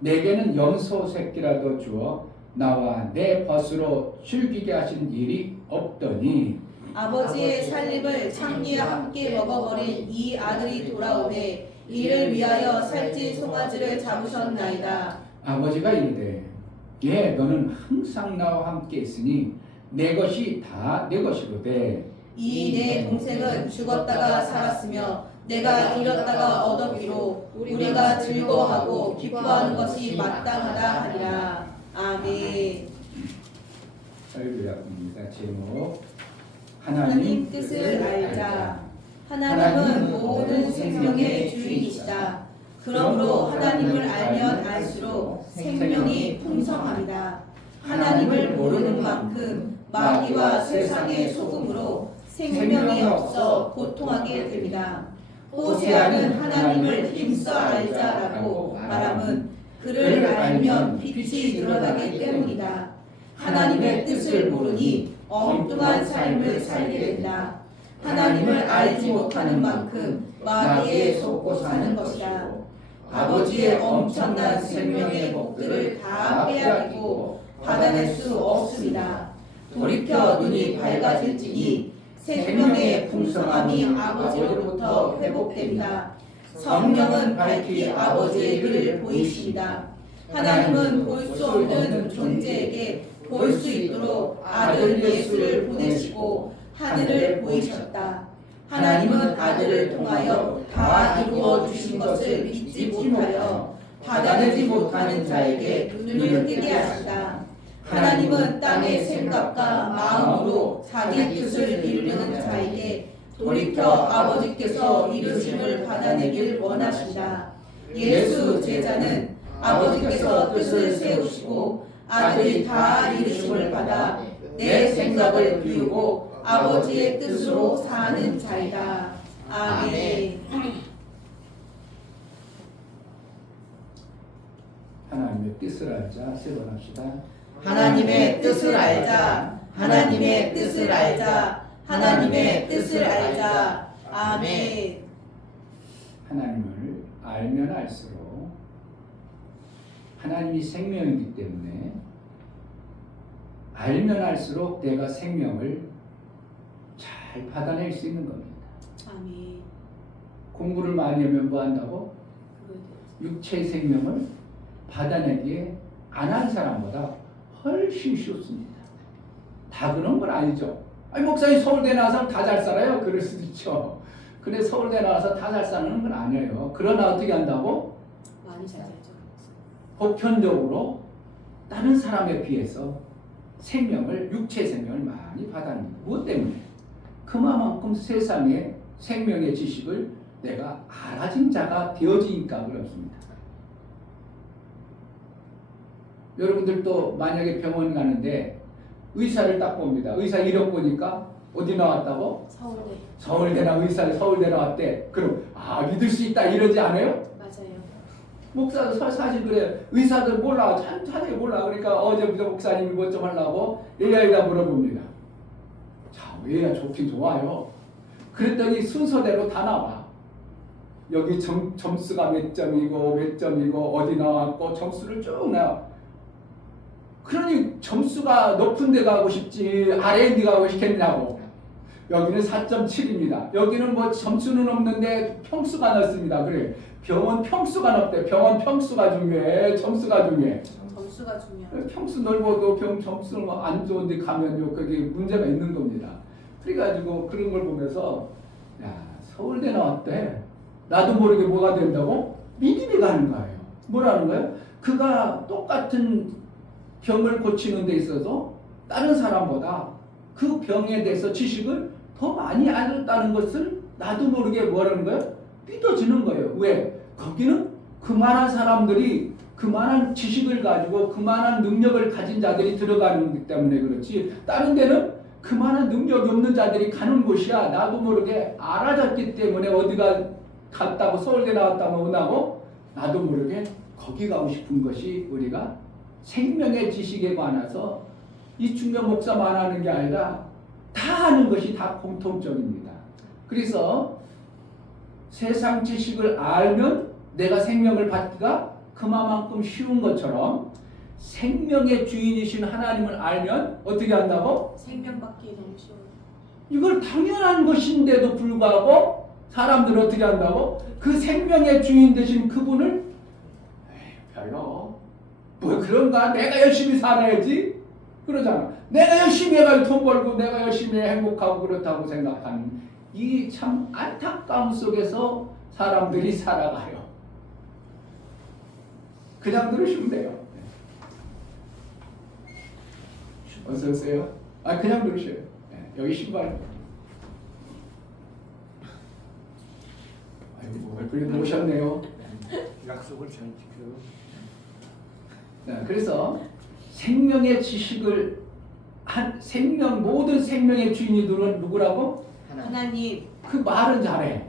내게는 염소 새끼라도 주어 나와 내 벗으로 즐기게 하신 일이 없더니 아버지의 살림을 창기와 함께 먹어버린 이 아들이 돌아오매 이를 위하여 살찐 송아지를 잡으셨나이다. 아버지가 이르되 예 너는 항상 나와 함께 있으니 내 것이 다 내 것이로되 이 내 동생은 죽었다가 살았으며 내가 잃었다가 얻었기로 우리가 즐거워하고 기뻐하는 것이 마땅하다 하리라. 아멘. 할렐루야입니다. 제목 하나님 뜻을 알자. 하나님은 모든 생명의 주인이시다. 그러므로 하나님을 알면 알수록 생명이 풍성합니다. 하나님을 모르는 만큼 마귀와 세상의 소금으로 생명이 없어 고통하게 됩니다. 호세아는 하나님을 힘써 알자라고 말함은 그를 알면 빛이 드러나기 때문이다. 하나님의 뜻을 모르니 엉뚱한 삶을 살게 된다. 하나님을 알지 못하는 만큼 마귀에 속고 사는 것이다. 아버지의 엄청난 생명의 복들을 다 빼앗기고 받아낼 수 없습니다. 돌이켜 눈이 밝아질지니 생명의 풍성함이 아버지로부터 회복됩니다. 성령은 밝히 아버지의 길을 보이십니다. 하나님은 볼 수 없는 존재에게 볼 수 있도록 아들 예수를 보내시고 하늘을 보이셨다. 하나님은 아들을 통하여 다 이루어 주신 것을 믿지 못하여 받아내지 못하는 자에게 눈을 뜨게 하신다. 하나님은 땅의 생각과 마음으로 자기 뜻을 이루려는 자에게 돌이켜 아버지께서 이루심을 받아내길 원하신다. 예수 제자는 아버지께서 뜻을 세우시고 아들이 다 이루심을 받아 내 생각을 비우고 아버지의 뜻으로 사는 자이다. 아멘. 하나님의 뜻을 알자. 세번합시다. 하나님의 뜻을 알자. 하나님의 뜻을 알자. 하나님의 뜻을 알자. 아멘. 하나님을 알면 알수록 하나님이 생명이기 때문에 알면 알수록 내가 생명을 잘 받아낼 수 있는 겁니다. 아멘. 공부를 많이 하면 뭐 한다고? 육체의 생명을 받아내기에 안 한 사람보다 훨씬 쉽습니다. 다 그런 건 아니죠. 아니 목사님 서울대 나와서 다 잘 살아요? 그럴 수도 있죠. 근데 서울대 나와서 다 잘 사는 건 아니에요. 그러나 어떻게 한다고? 많이 잘 살죠. 보편적으로 다른 사람에 비해서 생명을, 육체 생명을 많이 받아냅니다. 무엇 때문에? 그만큼 세상의 생명의 지식을 내가 알아진 자가 되어지니까 그렇습니다. 여러분들도 만약에 병원 가는데 의사를 딱 봅니다. 의사 이력 보니까 어디 나왔다고? 서울대. 서울대나 의사를 서울대 나왔대. 그럼 믿을 수 있다 이러지 않아요? 맞아요. 목사도 사실 그래. 의사들 몰라. 자세히 몰라. 그러니까 어제부터 목사님이 뭐 좀 하려고 AI에다 물어봅니다. 자, AI가 좋긴 좋아요. 그랬더니 순서대로 다 나와. 여기 점수가 몇 점이고 어디 나왔고 점수를 쭉 나와. 그러니 점수가 높은 데 가고 싶지 R&D 가고 싶겠냐고. 여기는 4.7입니다. 여기는 뭐 점수는 없는데 평수가 넓습니다. 그래. 병원 평수가 높대. 병원 평수가 중요해. 점수가 중요해. 점수가 중요해요. 평수 넓어도 점수는 안 좋은데 가면요. 그게 문제가 있는 겁니다. 그래가지고 그런 걸 보면서 야, 서울대 나왔대. 나도 모르게 뭐가 된다고? 믿음이 가는 거예요. 뭐라는 거예요? 그가 똑같은 병을 고치는 데 있어서 다른 사람보다 그 병에 대해서 지식을 더 많이 알았다는 것을 나도 모르게 뭐라는 거예요? 믿어지는 거예요. 왜? 거기는 그만한 사람들이 그만한 지식을 가지고 그만한 능력을 가진 자들이 들어가는 거기 때문에 그렇지, 다른 데는 그만한 능력이 없는 자들이 가는 곳이야. 나도 모르게 알아졌기 때문에 어디가 갔다고 서울대 나왔다고 오나고 나도 모르게 거기 가고 싶은 것이 우리가 생명의 지식에 관해서 이충명 목사만 하는 게 아니라 다 하는 것이 다 공통점입니다. 그래서 세상 지식을 알면 내가 생명을 받기가 그만큼 쉬운 것처럼 생명의 주인이신 하나님을 알면 어떻게 한다고? 생명 받기 너무 쉬워요. 이걸 당연한 것인데도 불구하고 사람들은 어떻게 한다고? 그 생명의 주인 되신 그분을 별로 뭐 그런가? 내가 열심히 살아야지? 그러잖아. 내가 열심히 해가지고 돈 벌고 내가 열심히 행복하고 그렇다고 생각하는 이 참 안타까움 속에서 사람들이 살아가요. 그냥 들으시면 돼요. 어서 오세요. 그냥 들으셔요. 여기 신발. 아이고, 얼굴이 오셨네요. 약속을 잘 지켜요. 그래서 생명의 지식을 모든 생명의 주인이 누구라고? 하나님. 그 말은 잘해.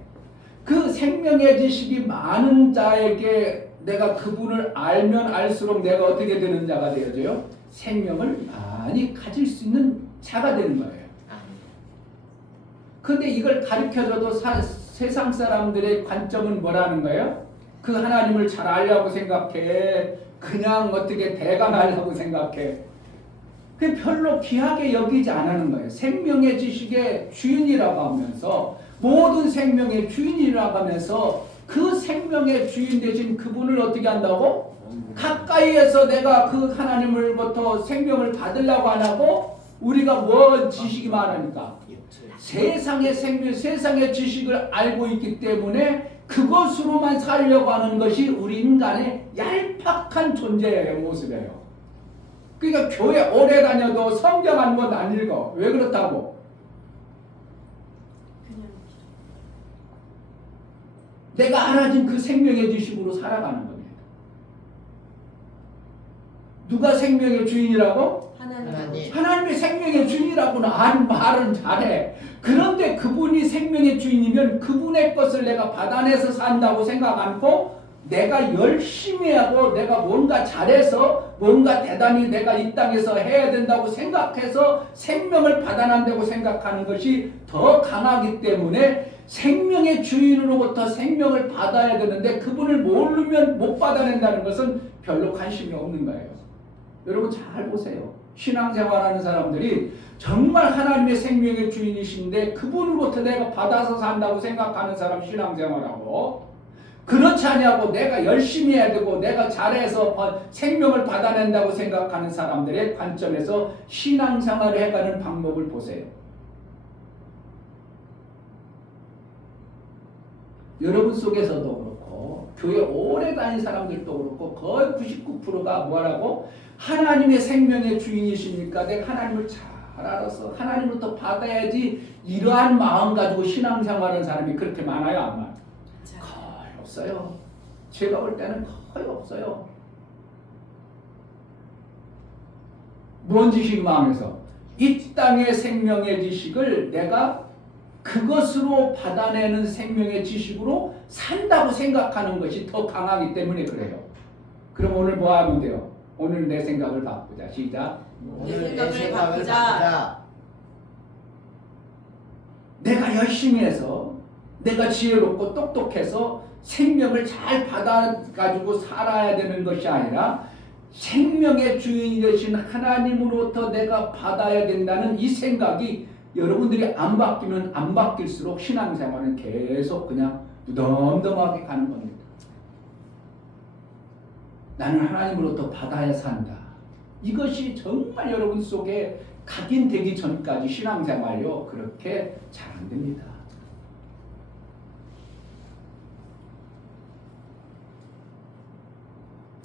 그 생명의 지식이 많은 자에게 내가 그분을 알면 알수록 내가 어떻게 되는 자가 되어져요? 생명을 많이 가질 수 있는 자가 되는 거예요. 근데 이걸 가르쳐줘도 세상 사람들의 관점은 뭐라는 거예요? 그 하나님을 잘 알려고 생각해. 그냥 어떻게 대강하려고 생각해. 그 별로 귀하게 여기지 않는 거예요. 생명의 지식의 주인이라고 하면서 모든 생명의 주인이라고 하면서 그 생명의 주인 되신 그분을 어떻게 한다고? 가까이에서 내가 그 하나님을부터 생명을 받으려고 안 하고 우리가 뭐 지식이 많으니까 세상의 생명, 세상의 지식을 알고 있기 때문에 그것으로만 살려고 하는 것이 우리 인간의 얄팍한 존재의 모습이에요. 그러니까 교회 오래 다녀도 성경 한 번 안 읽어. 왜 그렇다고? 내가 알아진 그 생명의 지식으로 살아가는 겁니다. 누가 생명의 주인이라고? 하나님. 하나님의 생명의 주인이라고는 말은 잘해. 그런데 그분이 생명의 주인이면 그분의 것을 내가 받아내서 산다고 생각 않고 내가 열심히 하고 내가 뭔가 잘해서 뭔가 대단히 내가 이 땅에서 해야 된다고 생각해서 생명을 받아낸다고 생각하는 것이 더 강하기 때문에 생명의 주인으로부터 생명을 받아야 되는데 그분을 모르면 못 받아낸다는 것은 별로 관심이 없는 거예요. 여러분 잘 보세요. 신앙생활하는 사람들이 정말 하나님의 생명의 주인이신데 그분으로부터 내가 받아서 산다고 생각하는 사람 신앙생활하고 그렇지 아니하고 내가 열심히 해야 되고 내가 잘해서 생명을 받아낸다고 생각하는 사람들의 관점에서 신앙생활을 해가는 방법을 보세요. 여러분 속에서도 그렇고 교회 오래 다닌 사람들도 그렇고 거의 99%가 뭐라고? 하나님의 생명의 주인이시니까 내가 하나님을 잘 알아서 하나님부터 받아야지 이러한 마음 가지고 신앙생활하는 사람이 그렇게 많아요? 안 많아요? 거의 없어요. 제가 볼 때는 거의 없어요. 뭔 지식 마음에서? 이 땅의 생명의 지식을 내가 그것으로 받아내는 생명의 지식으로 산다고 생각하는 것이 더 강하기 때문에 그래요. 그럼 오늘 뭐 하면 돼요? 오늘 내 생각을 바꾸자. 시작. 오늘 내 생각을 바꾸자. 내가 열심히 해서 내가 지혜롭고 똑똑해서 생명을 잘 받아가지고 살아야 되는 것이 아니라 생명의 주인이 되신 하나님으로부터 내가 받아야 된다는 이 생각이 여러분들이 안 바뀌면 안 바뀔수록 신앙생활은 계속 그냥 무덤덤하게 가는 겁니다. 나는 하나님으로부터 받아야 산다. 이것이 정말 여러분 속에 각인되기 전까지 신앙생활요 그렇게 잘 안 됩니다.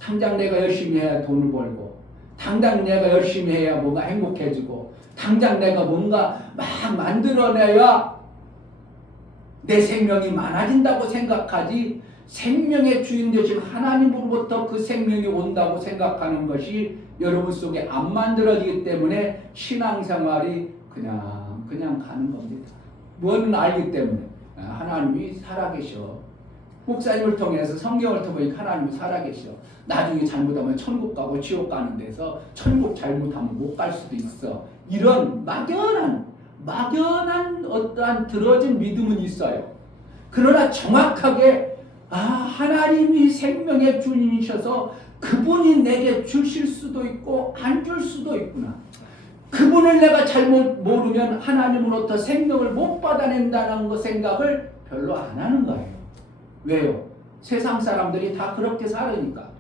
당장 내가 열심히 해야 돈을 벌고 당장 내가 열심히 해야 뭔가 행복해지고 당장 내가 뭔가 막 만들어내야 내 생명이 많아진다고 생각하지 생명의 주인 되신 하나님으로부터 그 생명이 온다고 생각하는 것이 여러분 속에 안 만들어지기 때문에 신앙생활이 그냥 가는 겁니다. 뭔 알기 때문에 하나님이 살아계셔. 목사님을 통해서 성경을 통해서 하나님이 살아계셔. 나중에 잘못하면 천국 가고 지옥 가는 데서 천국 잘못하면 못 갈 수도 있어. 이런 막연한 어떠한 들어진 믿음은 있어요. 그러나 정확하게 하나님이 생명의 주인이셔서 그분이 내게 주실 수도 있고 안 줄 수도 있구나. 그분을 내가 잘못 모르면 하나님으로부터 생명을 못 받아낸다는 거 생각을 별로 안 하는 거예요. 왜요? 세상 사람들이 다 그렇게 살으니까.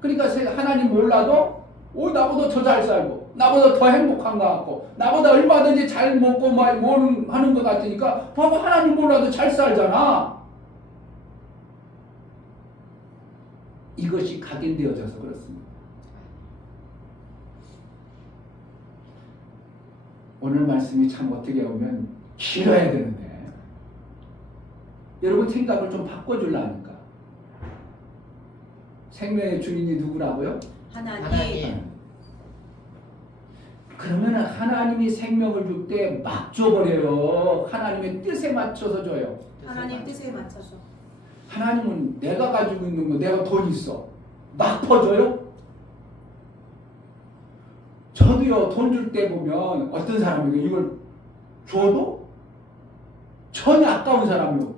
그러니까 하나님 몰라도 나보다 더 잘 살고 나보다 더 행복한 것 같고 나보다 얼마든지 잘 먹고 막 하는 것 같으니까 봐봐 하나님 몰라도 잘 살잖아. 이것이 각인되어져서 그렇습니다. 오늘 말씀이 참 어떻게 보면 길어야 되는데 여러분 생각을 좀 바꿔주려니까. 생명의 주인이 누구라고요? 하나님. 그러면 하나님이 생명을 줄 때 막 줘버려요. 하나님의 뜻에 맞춰서 줘요. 하나님 뜻에 맞춰서. 하나님은 내가 가지고 있는 거, 내가 돈 있어, 막 퍼줘요? 저도요, 돈 줄 때 보면 어떤 사람이 이걸 줘도 전혀 아까운 사람이요.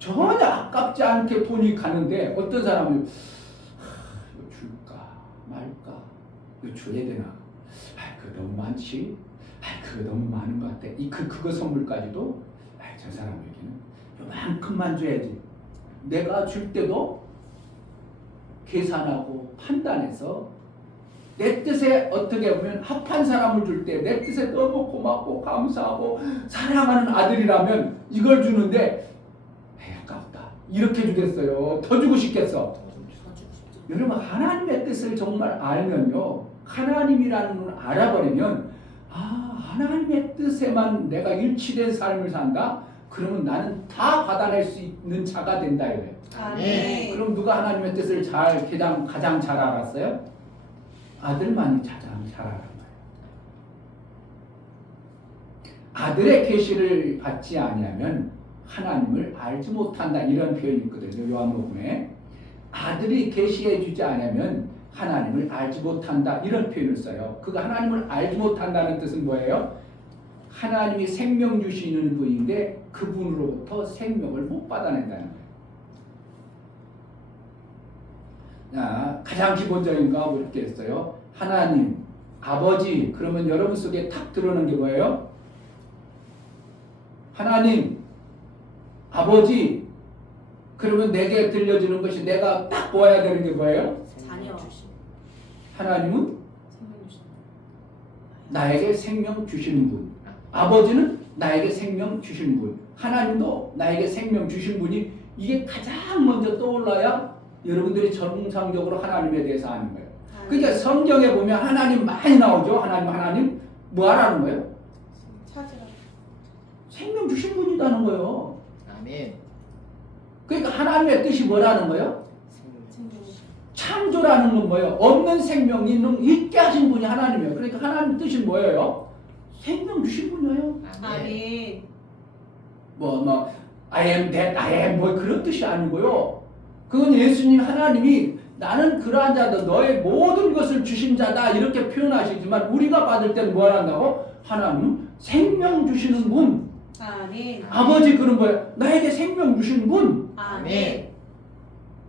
전혀 아깝지 않게 돈이 가는데 어떤 사람은 이거 줄까 말까, 이거 줘야 되나, 그거 너무 많지, 그거 너무 많은 것 같아. 그거 선물까지도 저 사람에게는 요만큼만 줘야지. 내가 줄 때도 계산하고 판단해서 내 뜻에 어떻게 보면 합한 사람을 줄 때 내 뜻에 너무 고맙고 감사하고 사랑하는 아들이라면 이걸 주는데 아깝다 이렇게 주겠어요? 더 주고 싶겠어? 여러분 하나님의 뜻을 정말 알면요, 하나님이라는 걸 알아버리면 하나님의 뜻에만 내가 일치된 삶을 산다? 그러면 나는 다 받아낼 수 있는 자가 된다 이거예요. 아멘. 그럼 누가 하나님의 뜻을 가장 잘 알았어요? 아들만이 가장 잘 알아요. 아들의 계시를 받지 아니하면 하나님을 알지 못한다 이런 표현이 있거든요. 요한복음에 아들이 계시해 주지 않으면 하나님을 알지 못한다 이런 표현을 써요. 그거 하나님을 알지 못한다는 뜻은 뭐예요? 하나님이 생명 주시는 분인데 그분으로부터 생명을 못 받아낸다는 거예요. 자, 가장 기본적인 거 이렇게 했어요. 하나님, 아버지. 그러면 여러분 속에 탁 들어오는 게 뭐예요? 하나님, 아버지. 그러면 내게 들려주는 것이 내가 딱 보아야 되는 게 뭐예요? 자녀. 하나님은 생명 주신. 나에게 생명 주시는 분. 아버지는 나에게 생명 주신 분. 하나님도 나에게 생명 주신 분이 이게 가장 먼저 떠올라야 여러분들이 정상적으로 하나님에 대해서 아는 거예요. 그러니까 성경에 보면 하나님 많이 나오죠. 하나님 뭐 하라는 거예요? 찾으라. 생명 주신 분이라는 거예요. 아멘. 그러니까 하나님의 뜻이 뭐라는 거예요? 생명. 창조라는 건 뭐예요? 없는 생명이 있게 하신 분이 하나님이에요. 그러니까 하나님 뜻이 뭐예요? 생명 주신 분이에요. 아멘. I am that I am 뭐 그런 뜻이 아니고요. 그건 예수님 하나님이 나는 그러한 자다 너의 모든 것을 주신 자다 이렇게 표현하시지만 우리가 받을 때는 뭘 한다고? 하나님은 생명 주시는 분. 아멘. 아버지 그런 거예요. 나에게 생명 주신 분. 아멘.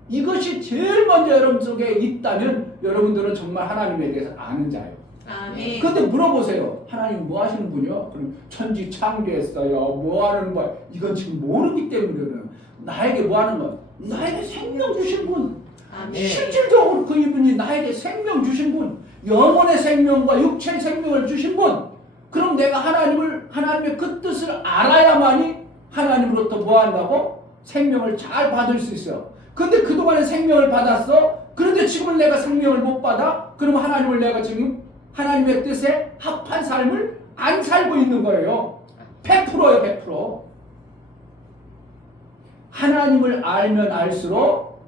이것이 제일 먼저 여러분 속에 있다면 여러분들은 정말 하나님에 대해서 아는 자예요. 아멘. 그런데 물어보세요. 하나님 뭐 하시는 분이요? 그럼 천지 창조했어요. 뭐 하는 거야? 이건 지금 모르기 때문에는 나에게 뭐 하는 거야? 나에게 생명 주신 분. 아멘. 실질적으로 그 이분이 나에게 생명 주신 분. 영혼의 생명과 육체의 생명을 주신 분. 그럼 내가 하나님의 그 뜻을 알아야만이 하나님으로부터 뭐 한다고? 생명을 잘 받을 수 있어요. 근데 그동안에 생명을 받았어. 그런데 지금 내가 생명을 못 받아? 그럼 하나님을 내가 지금 하나님의 뜻에 합한 삶을 안 살고 있는 거예요. 100%예요, 100%. 하나님을 알면 알수록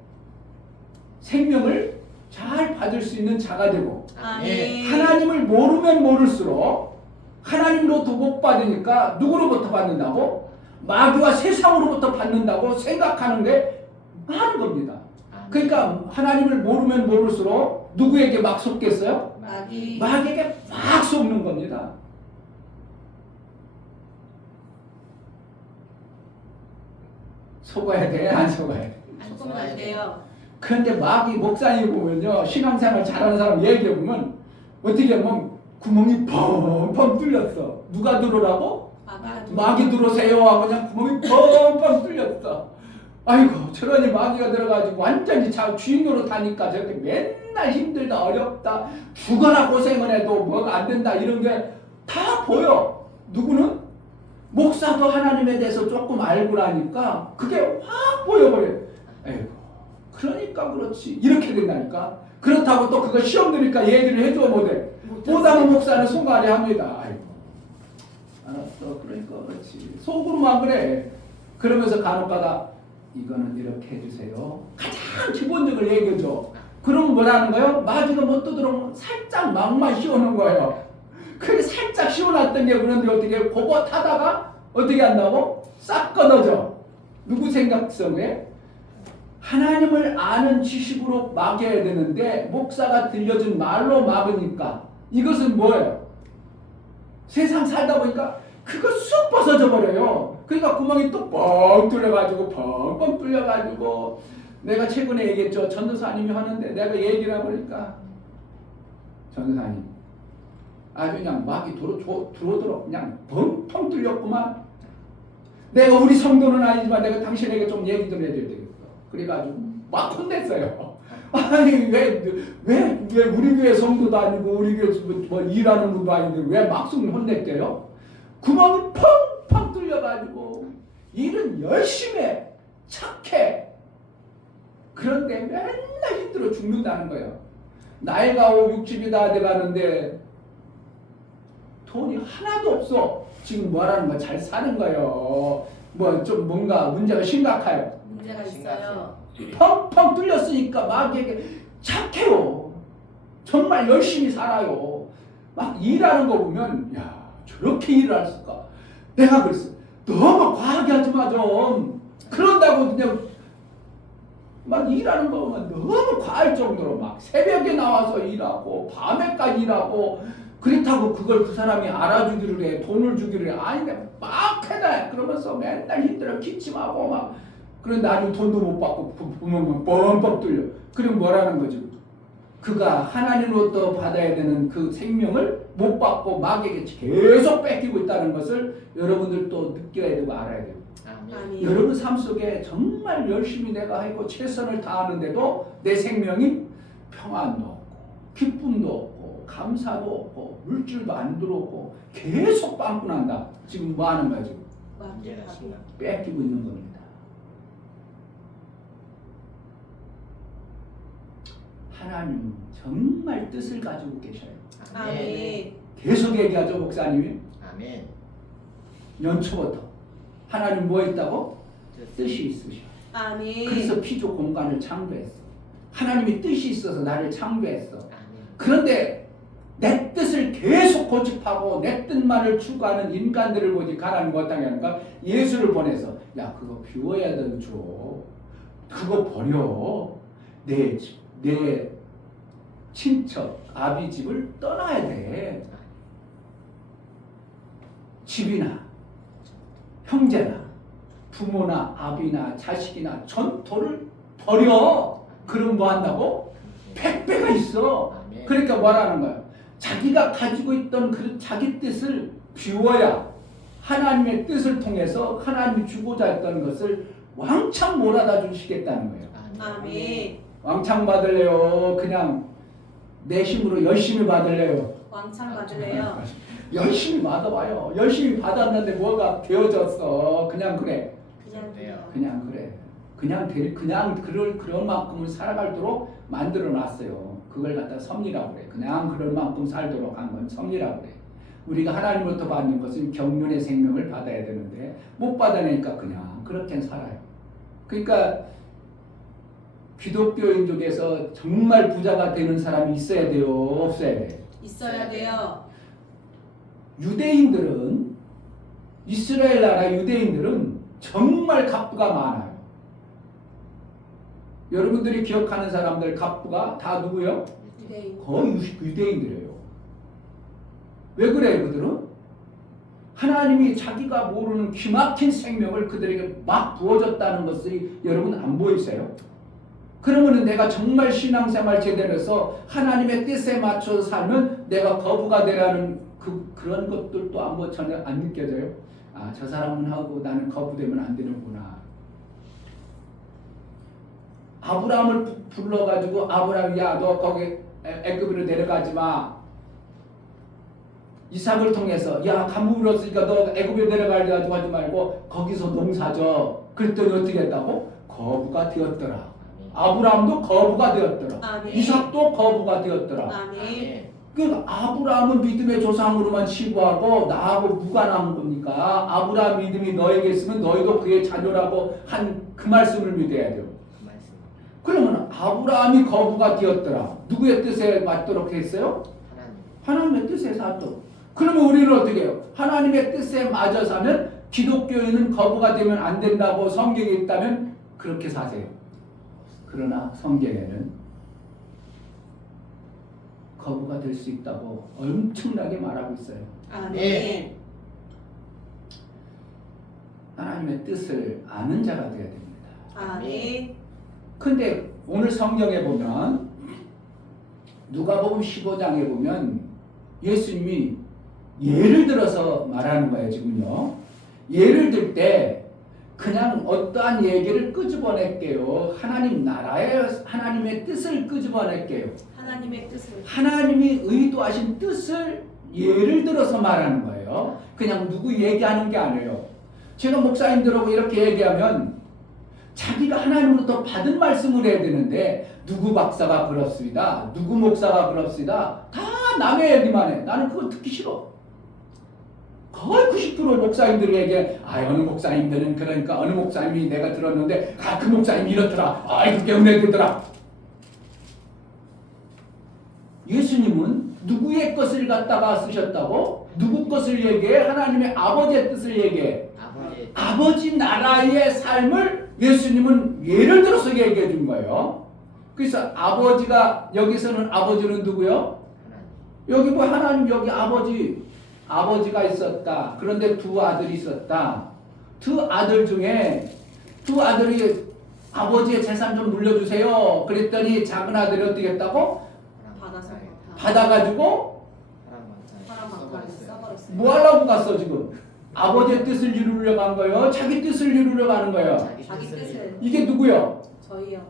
생명을 잘 받을 수 있는 자가 되고, 아멘. 하나님을 모르면 모를수록 하나님으로부터 못 받으니까 누구로부터 받는다고? 마귀와 세상으로부터 받는다고 생각하는 게 많은 겁니다. 그러니까 하나님을 모르면 모를수록 누구에게 막 속겠어요? 마귀에게 막 속는 겁니다. 속아야 돼? 안 속아야 돼? 안 속으면 안 돼요. 그런데 마귀 목사님 보면요, 신앙생활 잘하는 사람 얘기해 보면 어떻게 하면 구멍이 펑펑 뚫렸어. 누가 들어오라고? 마귀 들어오세요 하고 그냥 구멍이 펑펑 뚫렸어. 아이고 저러니 마귀가 들어가지고 완전히 주인 노릇 하니까 저렇게 맨날 맨날 힘들다 어렵다 죽어라 고생을 해도 뭐가 안 된다 이런 게 다 보여. 누구는 목사도 하나님에 대해서 조금 알고 나니까 그게 확 보여버려. 에이구 그러니까 그렇지 이렇게 된다니까. 그렇다고 또 그거 시험 드니까 얘기를 해줘 못해. 못하면 목사는 송가리 합니다. 아이고 알았어 그러니까 그렇지 속으로만 그래. 그러면서 간혹가다 이거는 이렇게 해주세요. 가장 기본적으로 얘기해줘. 그러면 뭐라는 거예요? 마디가 못 떠들어오면 살짝 막만 씌우는 거예요. 그게 살짝 씌워놨던 게 그런데 어떻게 그거 타다가 어떻게 한다고? 싹 끊어져. 누구 생각 속에? 하나님을 아는 지식으로 막여야 되는데 목사가 들려준 말로 막으니까 이것은 뭐예요? 세상 살다 보니까 그거 쑥 벗어져 버려요. 그러니까 구멍이 또 뻥 뚫려가지고 뻥뻥 뚫려가지고 내가 최근에 얘기했죠. 전도사님이 하는데 내가 얘기를 해보니까 전도사님 아주 그냥 막이 들어오도록 그냥 펑펑 뚫렸구만. 내가 우리 성도는 아니지만 내가 당신에게 좀 얘기 좀 해줘야 되겠어. 그래가지고 막 혼냈어요. 아니 왜 우리 교회 성도도 아니고 우리 교회 뭐 일하는 분도 아닌데 왜 막숨 혼냈대요? 구멍을 펑펑 뚫려가지고 일은 열심히 해. 착해. 그런데 맨날 힘들어 죽는다는 거예요. 나이가 60이 다 돼가는데 돈이 하나도 없어. 지금 뭐라는 거 잘 사는 거예요. 뭐 좀 뭔가 문제가 심각해요. 문제가 있어요. 펑펑 뚫렸으니까 막 이게 착해요. 정말 열심히 살아요. 막 일하는 거 보면 야 저렇게 일을 할 수가. 내가 그랬어. 너무 과하게 하지 마 좀. 그런다고 그냥 막 일하는 거 보면 너무 과할 정도로 막 새벽에 나와서 일하고 밤에까지 일하고 그렇다고 그걸 그 사람이 알아주기를 해. 돈을 주기를 해. 아닌데 막 해다. 그러면서 맨날 힘들어 기침하고 막 그런데 나중에 돈도 못 받고 보면 뻥뻥 뚫려. 그럼 뭐라는 거지? 그가 하나님으로부터 받아야 되는 그 생명을 못 받고 마귀에게 계속 뺏기고 있다는 것을 여러분들도 느껴야 되고 알아야 돼요. 아멘. 여러분 삶 속에 정말 열심히 내가 하고 최선을 다하는데도 내 생명이 평안도 없고 기쁨도 없고 감사도 없고 물질도 안 들어오고 계속 빵꾸 난다. 지금 뭐 하는 거야 지금? 뺏기고 있는 겁니다. 하나님 정말 뜻을 가지고 계셔요. 아멘. 계속 얘기하죠 목사님이. 아멘. 연초부터 하나님 뭐 있다고? 뜻이 있으셔. 아멘. 그래서 피조 공간을 창조했어. 하나님이 뜻이 있어서 나를 창조했어. 아멘. 그런데 내 뜻을 계속 고집하고 내 뜻만을 추구하는 인간들을 보지 하나님 뭐 어떻게 하는가? 예수를 보내서 야 그거 비워야 되죠. 그거 버려. 내 친척 아비 집을 떠나야 돼. 집이나 형제나 부모나 아비나 자식이나 전토를 버려. 그럼 뭐 한다고? 100배가 있어. 아멘. 그러니까 뭐라는 거야? 자기가 가지고 있던 그 자기 뜻을 비워야 하나님의 뜻을 통해서 하나님이 주고자 했던 것을 왕창 몰아다 주시겠다는 거예요. 아멘. 왕창 받을래요? 그냥 내 힘으로 열심히 받을래요? 왕창 받으래요. 열심히 받아봐요. 열심히 받았는데 뭐가 되어졌어? 그냥 그래. 그냥 돼요. 그냥 그래. 그냥 그럴 만큼을 살아갈도록 만들어 놨어요. 그걸 갖다 섭리라고 그래. 그냥 그럴 만큼 살도록 한 건 섭리라고 그래. 우리가 하나님으로부터 받는 것은 경륜의 생명을 받아야 되는데 못 받아내니까 그냥 그렇게 살아요. 그러니까 기독교인족에서 정말 부자가 되는 사람이 있어야 돼요? 없어야 돼요? 있어야 돼요. 유대인들은 이스라엘 나라 유대인들은 정말 갑부가 많아요. 여러분들이 기억하는 사람들 갑부가 다 누구요? 유대인. 거의 유대인들이에요. 왜 그래요 그들은? 하나님이 자기가 모르는 기막힌 생명을 그들에게 막 부어줬다는 것이 여러분 안 보이세요? 그러면 내가 정말 신앙생활 제대로 해서 하나님의 뜻에 맞춰서 살면 내가 거부가 되라는 그런 것들도 전혀 안 느껴져요? 아, 저 사람은 하고 나는 거부되면 안 되는구나. 아브라함을 불러가지고 아브라함 야 너 거기 애굽으로 내려가지 마. 이삭을 통해서 야 가뭄이 없으니까 너 애굽에 내려가려 가지고 하지 말고 거기서 농사져. 그랬더니 어떻게 했다고? 거부가 되었더라. 아브라함도 거부가 되었더라. 아멘. 이삭도 거부가 되었더라. 아멘. 그 아브라함은 믿음의 조상으로만 치부하고 나하고 무관한 겁니까? 아브라함 믿음이 너에게 있으면 너희도 그의 자녀라고 한 그 말씀을 믿어야 돼요. 그러면 아브라함이 거부가 되었더라. 누구의 뜻에 맞도록 했어요? 하나님의 뜻에 사도록. 그러면 우리는 어떻게 해요? 하나님의 뜻에 맞아 사면 기독교인은 거부가 되면 안 된다고 성경에 있다면 그렇게 사세요. 그러나 성경에는 거부가 될 수 있다고 엄청나게 말하고 있어요. 아멘. 하나님의 뜻을 아는 자가 되어야 됩니다. 아멘. 근데 오늘 성경에 보면 누가복음 15장에 보면 예수님이 예를 들어서 말하는 거예요. 지금요. 예를 들 때 그냥 어떠한 얘기를 끄집어낼게요. 하나님 나라의 하나님의 뜻을 끄집어낼게요. 하나님의 뜻을. 하나님이 의도하신 뜻을 예를 들어서 말하는 거예요. 그냥 누구 얘기하는 게 아니에요. 제가 목사님들하고 이렇게 얘기하면 자기가 하나님으로부터 받은 말씀을 해야 되는데 누구 박사가 그렇습니다. 누구 목사가 그렇습니다. 다 남의 얘기만 해. 나는 그거 듣기 싫어. 거의 90% 목사님들이 얘기해. 어느 목사님들은 그러니까 어느 목사님이 내가 들었는데 그 목사님이 이렇더라. 그게 은혜되더라. 예수님은 누구의 것을 갖다가 쓰셨다고? 누구 것을 얘기해? 하나님의 아버지의 뜻을 얘기해. 아버지 나라의 삶을 예수님은 예를 들어서 얘기해 준 거예요. 그래서 아버지가 여기서는 아버지는 누구요? 여기 뭐 하나님 여기 아버지가 있었다. 그런데 두 아들이 있었다. 두 아들 중에 두 아들이 아버지의 재산 좀 물려주세요. 그랬더니 작은 아들이 어떻게 했다고? 받아가지고 뭐 하려고 갔어 지금? 아버지의 뜻을 이루려고 한 거예요? 자기 뜻을 이루려고 하는 거예요? 자기 뜻을. 이게 누구요? 저희요.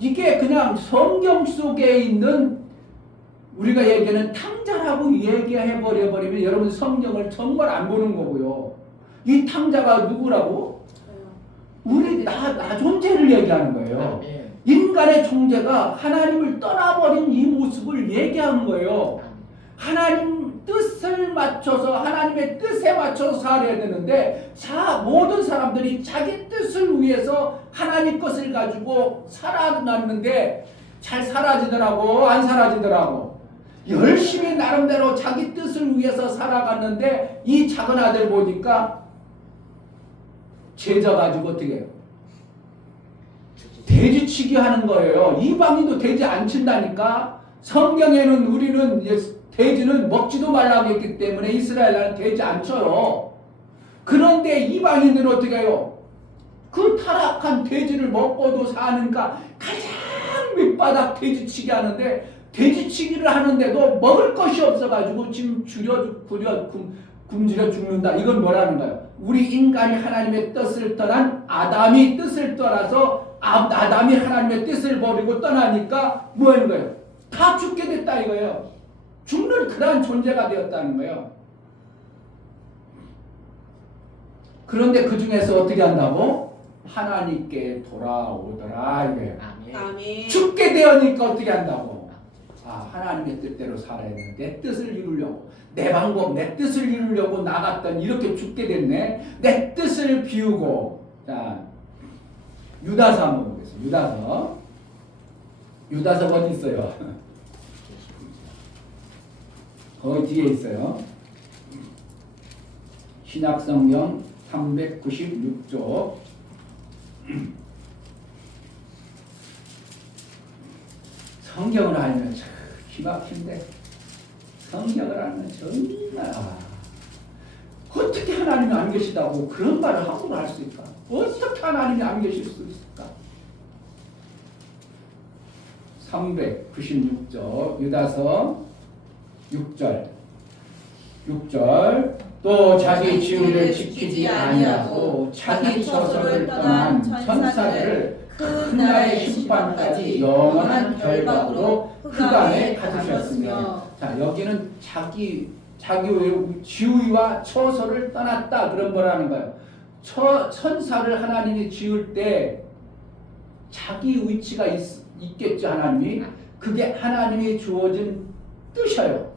이게 그냥 성경 속에 있는 우리가 얘기하는 탕자라고 얘기해버리면 여러분 성경을 정말 안 보는 거고요. 이 탕자가 누구라고? 저요. 우리 나 존재를 얘기하는 거예요. 인간의 존재가 하나님을 떠나버린 이 모습을 얘기하는 거예요. 하나님 뜻을 맞춰서 하나님의 뜻에 맞춰서 살아야 되는데 모든 사람들이 자기 뜻을 위해서 하나님 것을 가지고 살아났는데 잘 사라지더라고 안 사라지더라고. 열심히 나름대로 자기 뜻을 위해서 살아갔는데 이 작은 아들 보니까 제자 가지고 어떻게 해요? 돼지치기 하는 거예요. 이방인도 돼지 안 친다니까. 성경에는 우리는 돼지는 먹지도 말라고 했기 때문에 이스라엘은 돼지 안 쳐요. 그런데 이방인들은 어떻게 해요? 그 타락한 돼지를 먹고도 사니까 가장 밑바닥 돼지치기 하는데 돼지치기를 하는데도 먹을 것이 없어가지고 지금 굶주려 죽는다. 이건 뭐라는 거예요? 우리 인간이 하나님의 뜻을 떠난 아담이 뜻을 떠나서 아담이 하나님의 뜻을 버리고 떠나니까 뭐 하는 거예요? 다 죽게 됐다 이거예요. 죽는 그러한 존재가 되었다는 거예요. 그런데 그 중에서 어떻게 한다고? 하나님께 돌아오더라 이거예요. 아멘. 죽게 되었으니까 어떻게 한다고? 하나님의 뜻대로 살아야 돼. 내 뜻을 이루려고 내 방법 내 뜻을 이루려고 나갔더니 이렇게 죽게 됐네. 내 뜻을 비우고. 자, 유다서 한번 보겠습니다. 유다서 어디 있어요? 거기 뒤에 있어요. 신약성경 396쪽. 성경을 알면 참 기막힌데 성경을 알면 정말 어떻게 하나님이 안 계시다고 그런 말을 함부로 할 수 있을까? 어떻게 하나님이 안 계실 수 있을까? 396쪽 유다서 6절 또 자기 지위를 지키지 아니하고 자기 처소를 떠난 천사들을 큰 나라의 심판까지 영원한 결박으로 흑암에 가두셨으며. 자, 여기는 자기 지위와 처소를 떠났다 그런 거라는 거예요. 천사를 하나님이 지을 때 자기 위치가 있겠죠. 하나님이 그게 하나님이 주어진 뜻이에요.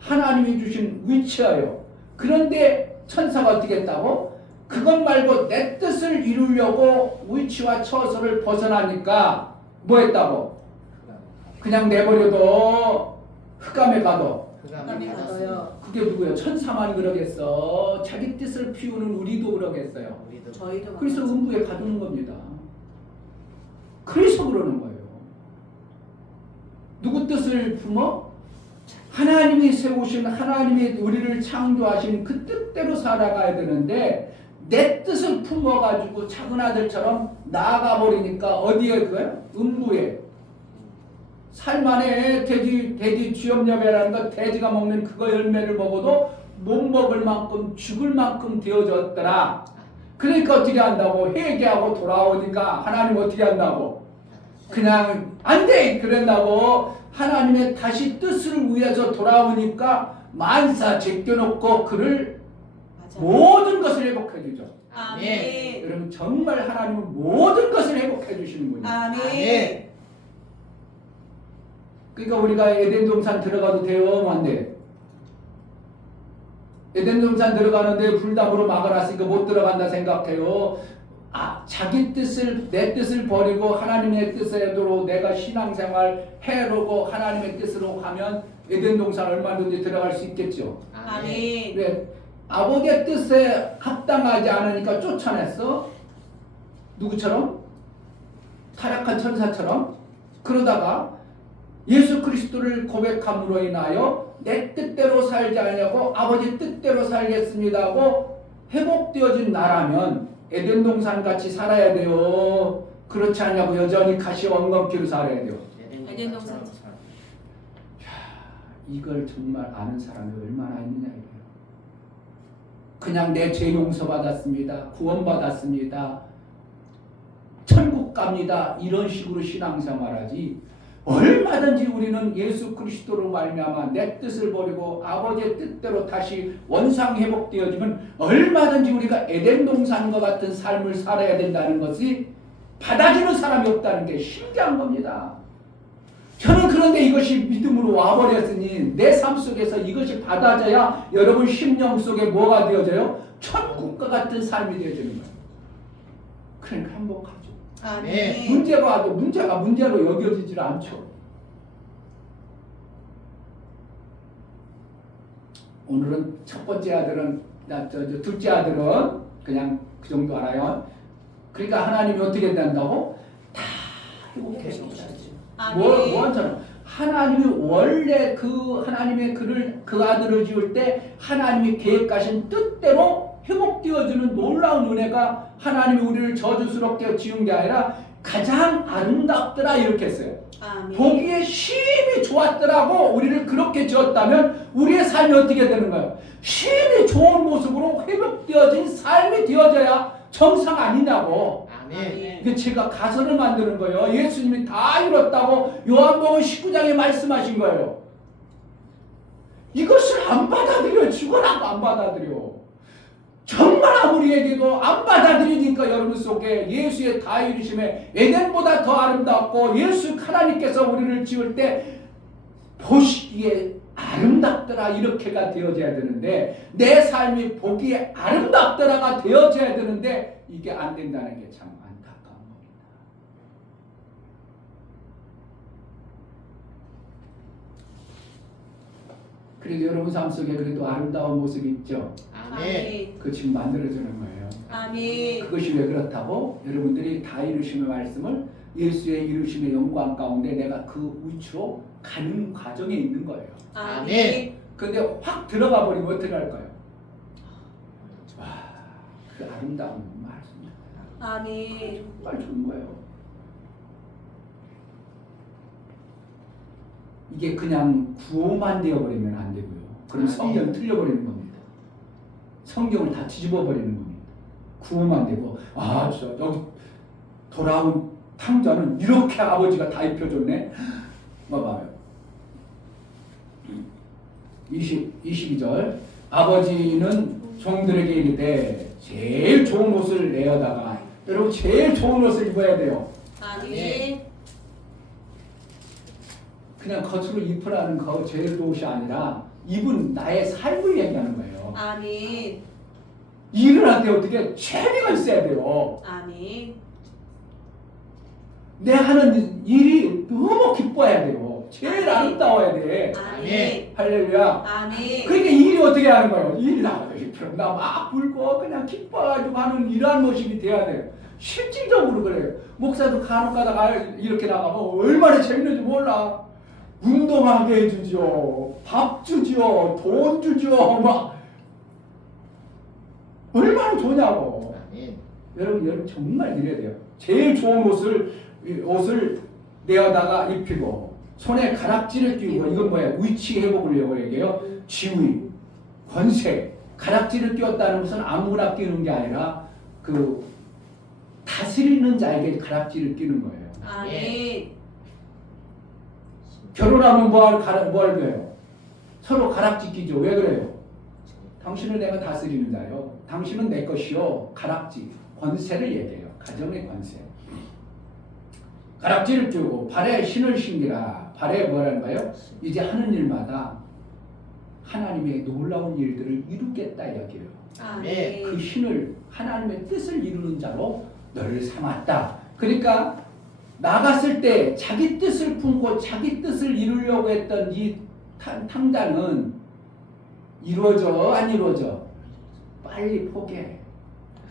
하나님이 주신 위치예요. 그런데 천사가 어떻게 했다고? 그것 말고 내 뜻을 이루려고 위치와 처소를 벗어나니까 뭐 했다고? 그냥 내버려도 흑암에 가도. 흑암에 가둬요. 그게 누구예요? 천사만 그러겠어. 자기 뜻을 피우는 우리도 그러겠어요. 저희도 그래서 음부에 가두는 겁니다. 그래서 그러는 거예요. 누구 뜻을 품어? 하나님이 세우신, 하나님이 우리를 창조하신 그 뜻대로 살아가야 되는데 내 뜻을 품어가지고 작은 아들처럼 나아가 버리니까 어디에 그거요? 음부에. 살만해. 돼지 쥐염염이라는 거, 돼지가 먹는 그거 열매를 먹어도 못 먹을 만큼 죽을 만큼 되어졌더라. 그러니까 어떻게 한다고? 회개하고 돌아오니까 하나님 어떻게 한다고? 그냥 안 돼! 그런다고 하나님의 다시 뜻을 위해서 돌아오니까 만사 제껴놓고 그를 모든 것을 회복해 주죠. 아멘. 여러분 정말 하나님은 모든 것을 회복해 주시는 분이에요. 아멘. 그러니까 우리가 에덴 동산 들어가도 돼요? 안 돼? 에덴 동산 들어가는데 불담으로 막아놨으니까 못 들어간다 생각해요. 자기 뜻을, 내 뜻을 버리고 하나님의 뜻으로 내가 신앙생활 해로고 하나님의 뜻으로 가면 에덴 동산 얼마든지 들어갈 수 있겠죠. 아멘. 왜? 아버지의 뜻에 합당하지 않으니까 쫓아냈어. 누구처럼? 타락한 천사처럼. 그러다가 예수 그리스도를 고백함으로 인하여 내 뜻대로 살지 않냐고 아버지 뜻대로 살겠습니다 하고 회복되어진 나라면 에덴 동산 같이 살아야 돼요. 그렇지 않냐고 여전히 가시 원검기로 살아야 돼요. 에덴 동산. 이걸 정말 아는 사람이 얼마나 있느냐 이거예요. 그냥 내 죄 용서받았습니다. 구원받았습니다. 천국 갑니다. 이런 식으로 신앙생활하지. 얼마든지 우리는 예수 그리스도로 말미암아 내 뜻을 버리고 아버지의 뜻대로 다시 원상 회복되어지면 얼마든지 우리가 에덴 동산과 같은 삶을 살아야 된다는 것이 받아주는 사람이 없다는 게 신기한 겁니다. 저는 그런데 이것이 믿음으로 와버렸으니 내 삶 속에서 이것이 받아져야 여러분 심령 속에 뭐가 되어져요? 천국과 같은 삶이 되어지는 거예요. 그러니까 행복하죠. 아멘. 문제가 와도 문제가 문제로 여겨지질 않죠. 오늘은 첫 번째 아들은 둘째 아들은 그냥 그 정도 알아요. 그러니까 하나님이 어떻게 된다고? 다 회복해 주셨죠. 뭐 한처럼 하나님이 원래 그 하나님의 그 아들을 지을 때 하나님이 계획하신 뜻대로 회복되어지는 놀라운 은혜가 하나님이 우리를 저주스럽게 지은 게 아니라 가장 아름답더라 이렇게 했어요. 아멘. 보기에 심히 좋았더라고 우리를 그렇게 지었다면 우리의 삶이 어떻게 되는 거예요? 심히 좋은 모습으로 회복되어진 삶이 되어져야 정상 아니냐고. 아멘. 이게 제가 가설을 만드는 거예요. 예수님이 다 이뤘다고 요한복음 19장에 말씀하신 거예요. 이것을 안 받아들여 죽어라고 안 받아들여. 정말 아무리 얘기해도 안 받아들이니까 여러분 속에 예수의 다 이루심에 에덴보다 더 아름답고 예수 하나님께서 우리를 지을 때 보시기에 아름답더라 이렇게가 되어져야 되는데 내 삶이 보기에 아름답더라가 되어져야 되는데 이게 안 된다는 게 참 안타까운 겁니다. 그래도 여러분 삶 속에 그래도 아름다운 모습이 있죠. 아멘. 그 지금 만들어주는 거예요. 아멘. 그것이 왜 그렇다고? 여러분들이 다 이루심의 말씀을 예수의 이루심의 영광 가운데 내가 그 위치로 가는 과정에 있는 거예요. 아멘. 근데 확 들어가 버리면 어떻게 할까요? 와, 그 아름다운 말씀이야. 아멘. 정말 좋은 거예요. 이게 그냥 구호만 되어버리면 안 되고요. 그럼 성경은 틀려버리는 겁니다. 성경을 다 뒤집어 버리는 겁니다. 구호만 되고 여기 돌아온 탕자는 이렇게 아버지가 다 입혀줬네. 봐봐요. 22절 아버지는 종들에게 이르되 제일 좋은 옷을 내어다가 여러분 제일 좋은 옷을 입어야 돼요. 아멘. 그냥 겉으로 입으라는 거 제일 좋은 옷이 아니라 입은 나의 삶을 얘기하는 거예요. 아멘. 일을 할 때 어떻게 재미가 있어야 돼요. 아멘. 내 하는 일이 너무 기뻐야 돼요. 제일 아름다워야 돼. 아멘. 할렐루야. 아멘. 그러니까 일이 어떻게 하는 거예요? 일이 나막 불고 그냥 기뻐가지고 하는 이러한 모습이 돼야 돼요. 실질적으로 그래요. 목사도 간혹 가다가 이렇게 나가면 얼마나 재밌는지 몰라. 운동하게 해주죠. 밥 주죠. 돈 주죠. 막 얼마나 좋냐고. 여러분 정말 이래야 돼요. 제일 좋은 옷을 내어다가 입히고 손에 가락지를 끼우고 이건 뭐야? 위치 회복을 얘기해요. 지위, 권세, 가락지를 끼웠다는 것은 아무나 끼는 게 아니라 그 다스리는 자에게 가락지를 끼는 거예요. 아멘. 결혼하면 뭘 그래요? 서로 가락지 끼죠. 왜 그래요? 당신은 내가 다스리는 자요. 당신은 내 것이요. 가락지, 권세를 얘기해요. 가정의 권세. 가락지를 끼우고 발에 신을 신기라. 발에 뭐라는 거예요? 이제 하는 일마다 하나님의 놀라운 일들을 이루겠다 이야기해요. 아멘. 그 신을 하나님의 뜻을 이루는 자로 너를 삼았다. 그러니까 나갔을 때 자기 뜻을 품고 자기 뜻을 이루려고 했던 이 탕자는 이루어져 안 이루어져? 빨리 포기해.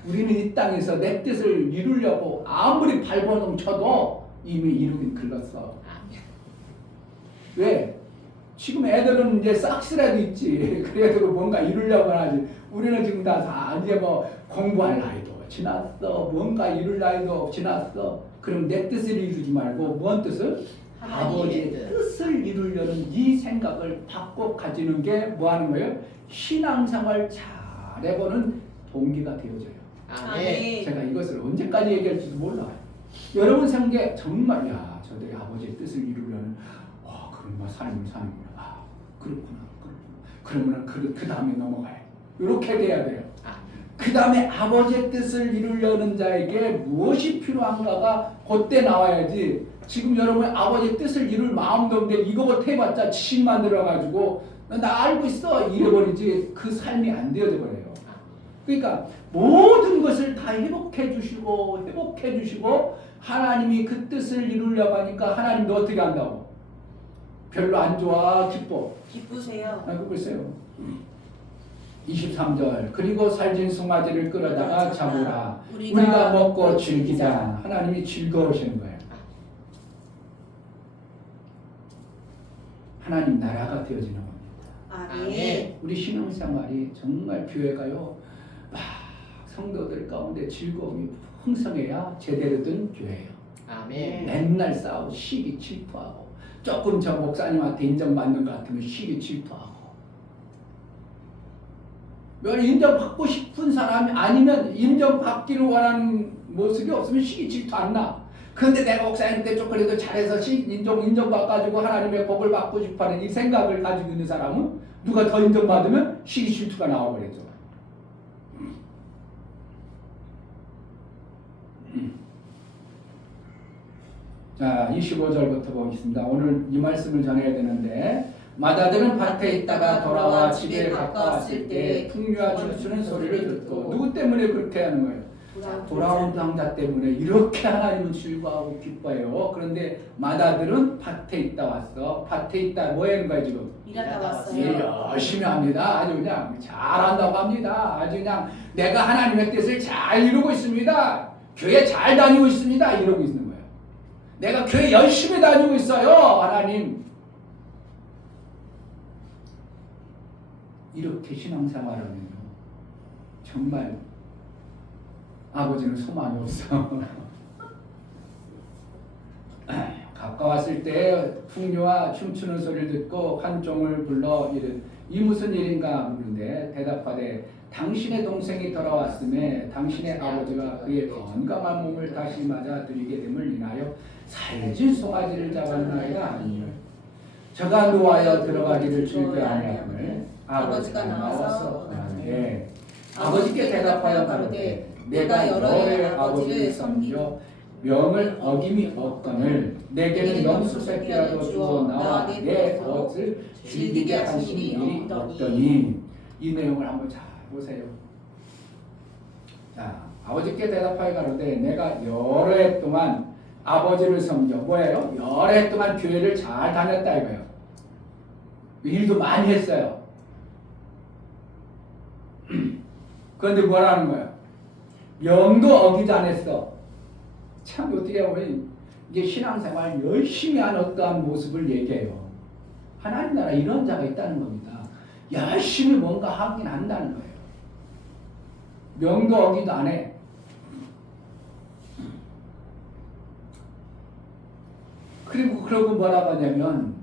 우리는 이 땅에서 내 뜻을 이루려고 아무리 발버둥 쳐도 이미 이루긴 글렀어. 왜? 지금 애들은 이제 싹스라도 있지. 그래도 뭔가 이루려고 하지. 우리는 지금 다 이제 뭐 공부할 나이도 지났어. 뭔가 이룰 나이도 지났어. 그럼 내 뜻을 이루지 말고 뭔 뜻을? 아버지의 뜻을 이루려는 이 생각을 바꿔 가지는 게 뭐 하는 거예요? 신앙생활 잘해보는 동기가 되어져요. 아멘. 제가 이것을 언제까지 얘기할지도 몰라요. 여러분 생각에 정말 야 저들이 아버지의 뜻을 이루려는 그런 뭐 삶을 사는구나. 그렇구나. 그러면 그 다음에 넘어가요. 이렇게 돼야 돼요. 그 다음에 아버지의 뜻을 이루려는 자에게 무엇이 필요한가가 그때 나와야지. 지금 여러분 아버지의 뜻을 이룰 마음도 없는데 이거부터 해봤자 지식만 들어가지고 나 알고 있어 이래버리지. 그 삶이 안 되어져 버려요. 그러니까 모든 것을 다 회복해 주시고 하나님이 그 뜻을 이루려고 하니까 하나님도 어떻게 한다고? 별로 안 좋아? 기뻐? 기쁘세요. 그거 글쎄요. 23절 그리고 살진 송아지를 끌어다가 잡으라. 우리가 먹고 즐기자. 하나님이 즐거우시는 거예요. 하나님 나라가 되어지는 겁니다. 아멘. 우리 신앙생활이 정말 교회가요. 성도들 가운데 즐거움이 풍성해야 제대로 된 교회예요. 맨날 싸우고 시기 질투하고 조금 저 목사님한테 인정받는 것 같으면 시기 질투하고 인정받고 싶은 사람이 아니면 인정받기를 원하는 모습이 없으면 시기 질투 안 나. 그런데 내가 목사님한테 조금이라도 잘해서 인정받아가지고 하나님의 복을 받고 싶어하는 이 생각을 가지고 있는 사람은 누가 더 인정받으면 시기 질투가 나와버리죠. 자, 25절부터 보겠습니다. 오늘 이 말씀을 전해야 되는데 마다들은 밭에 있다가 돌아와 집에 가까웠을 때 풍류와 춤추는 소리를 듣고 누구 때문에 그렇게 하는 거예요? 돌아온 탕자 때문에 이렇게 하나님은 즐거워하고 기뻐해요. 그런데 마다들은 밭에 있다 왔어. 밭에 있다 뭐 하는 거야 지금? 일하다 왔어요. 일 열심히 합니다. 아주 그냥 잘한다고 합니다. 아주 그냥 내가 하나님의 뜻을 잘 이루고 있습니다. 교회 잘 다니고 있습니다. 이러고 있는 거예요. 내가 교회 열심히 다니고 있어요. 하나님. 이렇게 신앙생활하면요. 정말 아버지는 소망이 없어. 가까운 왔을 때 풍류와 춤추는 소리를 듣고 한 종을 불러 이르 이 무슨 일인가 묻는데 대답하되 당신의 동생이 돌아왔음에 당신의 아버지가 그의 건강한 몸을 다시 맞아 드리게 됨을 인하여 살진 송아지를 잡았나이다 하니라. 저가 누워하여 들어가기를 즐겨 아니함을 아버지가 나와서 하는데 아버지께 대답하여 가로되 내가 여러의 아버지를 섬기려 명을 어김이 없거늘 내게는 명수새끼라도 주어 나와 내 것을 즐기게 하신 일이 없더니. 이 내용을 한번 잘 보세요. 자, 아버지께 대답하여 가로되 내가 여러 해 동안 아버지를 섬겨 뭐예요? 여러 해 동안 교회를 잘 다녔다 이거예요. 일도 많이 했어요. 그런데 뭐라는 거야? 명도 어기지 않았어. 참 어떻게 보면 이게 신앙생활 열심히 한 어떠한 모습을 얘기해요. 하나님 나라 이런 자가 있다는 겁니다. 열심히 뭔가 하긴 한다는 거예요. 명도 어기도 안 해. 그리고 뭐라고 하냐면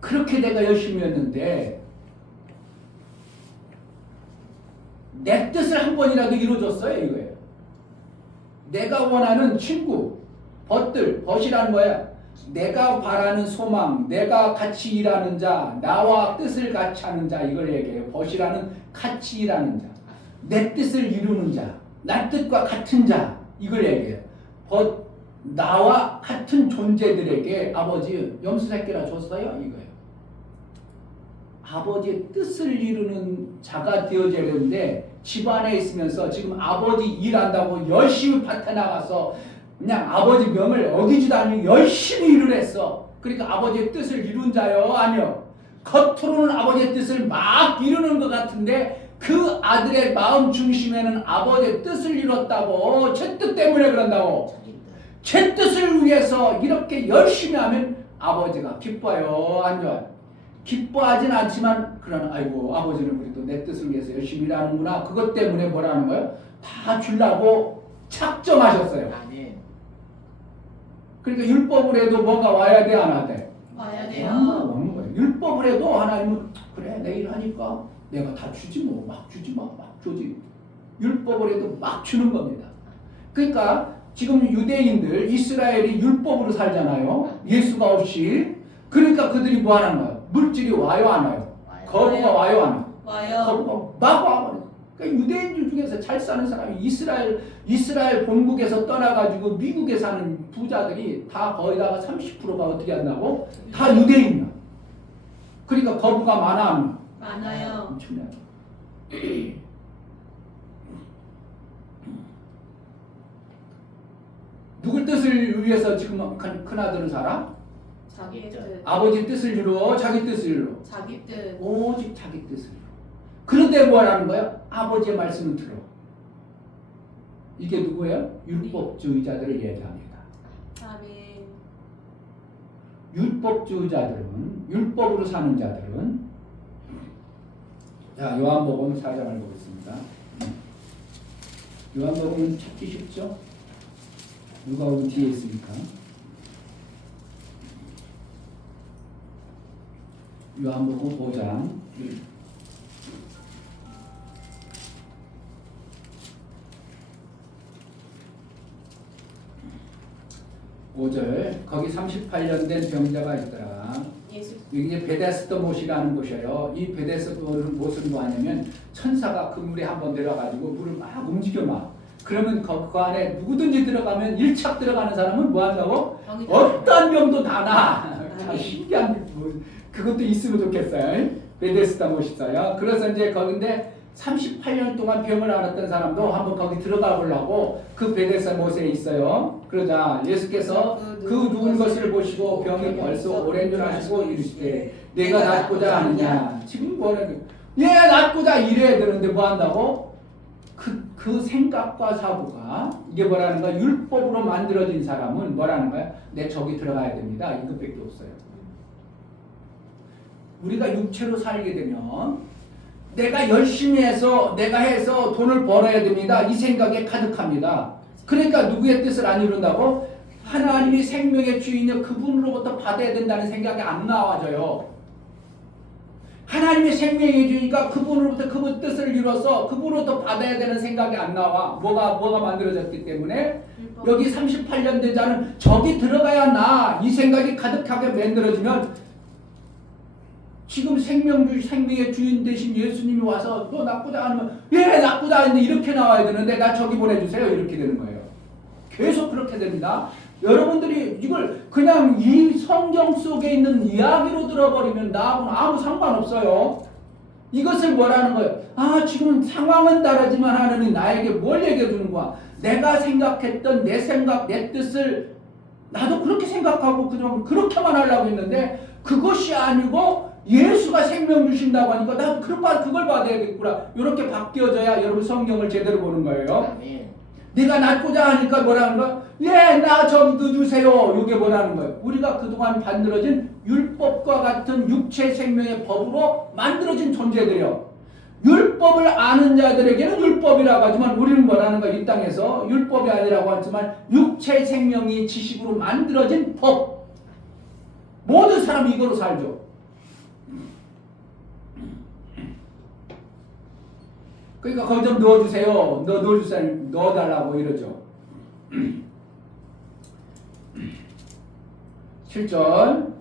그렇게 내가 열심히 했는데 내 뜻을 한 번이라도 이루어줬어요 이거예요. 내가 원하는 친구, 벗이란 뭐야? 내가 바라는 소망, 내가 같이 일하는 자, 나와 뜻을 같이 하는 자 이걸 얘기해요. 벗이라는 같이 일하는 자, 내 뜻을 이루는 자, 나 뜻과 같은 자 이걸 얘기해요. 나와 같은 존재들에게 아버지 염소새끼라 줬어요 이거예요. 아버지의 뜻을 이루는 자가 되어져야 되는데 집안에 있으면서 지금 아버지 일한다고 열심히 밭에 나가서 그냥 아버지 명을 어기지도 않고 열심히 일을 했어. 그러니까 아버지의 뜻을 이룬 자요? 아니요. 겉으로는 아버지의 뜻을 막 이루는 것 같은데 그 아들의 마음 중심에는 아버지의 뜻을 이뤘다고, 제 뜻 때문에 그런다고. 제 뜻을 위해서 이렇게 열심히 하면 아버지가 기뻐요? 안 좋아요? 기뻐하진 않지만 그러나 아이고 아버지는 우리도 내 뜻을 위해서 열심히 일하는구나. 그것 때문에 뭐라는 거예요? 다 주려고 착정하셨어요. 아멘. 그러니까 율법을 해도 뭐가 와야 돼? 안 와야 돼? 와야 돼요. 오는 거예요. 율법을 해도 하나님은 그래 내일 하니까 내가 다 주지 뭐. 막 주지 마. 막 주지. 율법을 해도 막 주는 겁니다. 그러니까 지금 유대인들 이스라엘이 율법으로 살잖아요. 예수가 없이. 그러니까 그들이 뭐 하는 거예요? 물질이 와요 안 와요? 거부가 와요 안 와요? 와요. 거부가 막 와버려요. 그러니까 유대인들 중에서 잘 사는 사람이 이스라엘 본국에서 떠나가지고 미국에 사는 부자들이 다 거의다가 30%가 어떻게 한다고? 다 유대인이야. 그러니까 거부가 많아 안 많아? 많아요. 엄청나요. 누굴 뜻을 위해서 지금 큰아들은 살아? 자기 뜻. 아버지 뜻을 이루어 자기 뜻을 이루어. 자기 뜻. 오직 자기 뜻을 이루어. 그런데 뭐라는 거야? 아버지의 말씀을 들어. 이게 누구예요? 율법주의자들을 얘기합니다. 아멘. 율법주의자들은, 율법으로 사는 자들은, 자 요한복음 4장을 보겠습니다. 요한복음은 찾기 쉽죠? 누가복음 뒤에 있으니까. 요한복음 5장 5절 거기 38년 된 병자가 있더라. 예수. 이게 베데스다 못이라는 곳이에요. 이 베데스다 못은 뭐하냐면 천사가 그 물에 한번 들어가지고 물을 막 움직여 막. 그러면 그 안에 누구든지 들어가면 1착 들어가는 사람은 뭐 한다고? 어떤 병도 다 나. 참 신기한 그것도 있으면 좋겠어요. 베데스다 못이 있어요. 그래서 이제 거긴데 38년 동안 병을 앓았던 사람도 한번 거기 들어가 보려고 그 베데스다 못에 있어요. 그러자 예수께서 그 누운 것을 보시고 병이 벌써 오랜 줄 아시고 이르시되 내가 낫고자 하느냐. 지금 뭐는 얘 낫고자 이래야 되는데 뭐 한다고? 그 생각과 사고가 이게 뭐라는 거야? 율법으로 만들어진 사람은 뭐라는 거야? 내 저기 들어가야 됩니다. 이것밖에 없어요. 우리가 육체로 살게 되면 내가 열심히 해서 내가 돈을 벌어야 됩니다. 이 생각에 가득합니다. 그러니까 누구의 뜻을 안 이룬다고? 하나님이 생명의 주인이여 그분으로부터 받아야 된다는 생각이 안 나와져요. 하나님의 생명의 주니까 그분으로부터 그분 뜻을 이뤄서 그분으로부터 받아야 되는 생각이 안 나와. 뭐가 만들어졌기 때문에 여기 38년 된 자는 저기 들어가야 나 이 생각이 가득하게 만들어지면 지금 생명의 주인 되신 예수님이 와서 너 낫고자 하면 예 낫고자 하는데 이렇게 나와야 되는데 나 저기 보내주세요 이렇게 되는 거예요. 계속 그렇게 됩니다. 여러분들이 이걸 그냥 이 성경 속에 있는 이야기로 들어버리면 나하고는 아무 상관없어요. 이것을 뭐라는 거예요? 아 지금 상황은 다르지만 하나님이 나에게 뭘 얘기해 주는 거야? 내가 생각했던 내 생각, 내 뜻을 나도 그렇게 생각하고 그냥 그렇게만 하려고 했는데 그것이 아니고 예수가 생명 주신다고 하니까 나도 그걸 받아야겠구나. 이렇게 바뀌어져야 여러분 성경을 제대로 보는 거예요. 네가 낫고자 하니까 뭐라는 거야? 예, 나 좀 넣어주세요. 이게 뭐라는 거예요? 우리가 그동안 만들어진 율법과 같은 육체 생명의 법으로 만들어진 존재들이요. 율법을 아는 자들에게는 율법이라고 하지만 우리는 뭐라는 거야? 이 땅에서 율법이 아니라고 하지만 육체 생명이 지식으로 만들어진 법. 모든 사람이 이거로 살죠. 그러니까 거기 좀 넣어주세요. 넣어주세요. 넣어달라고 이러죠. 7절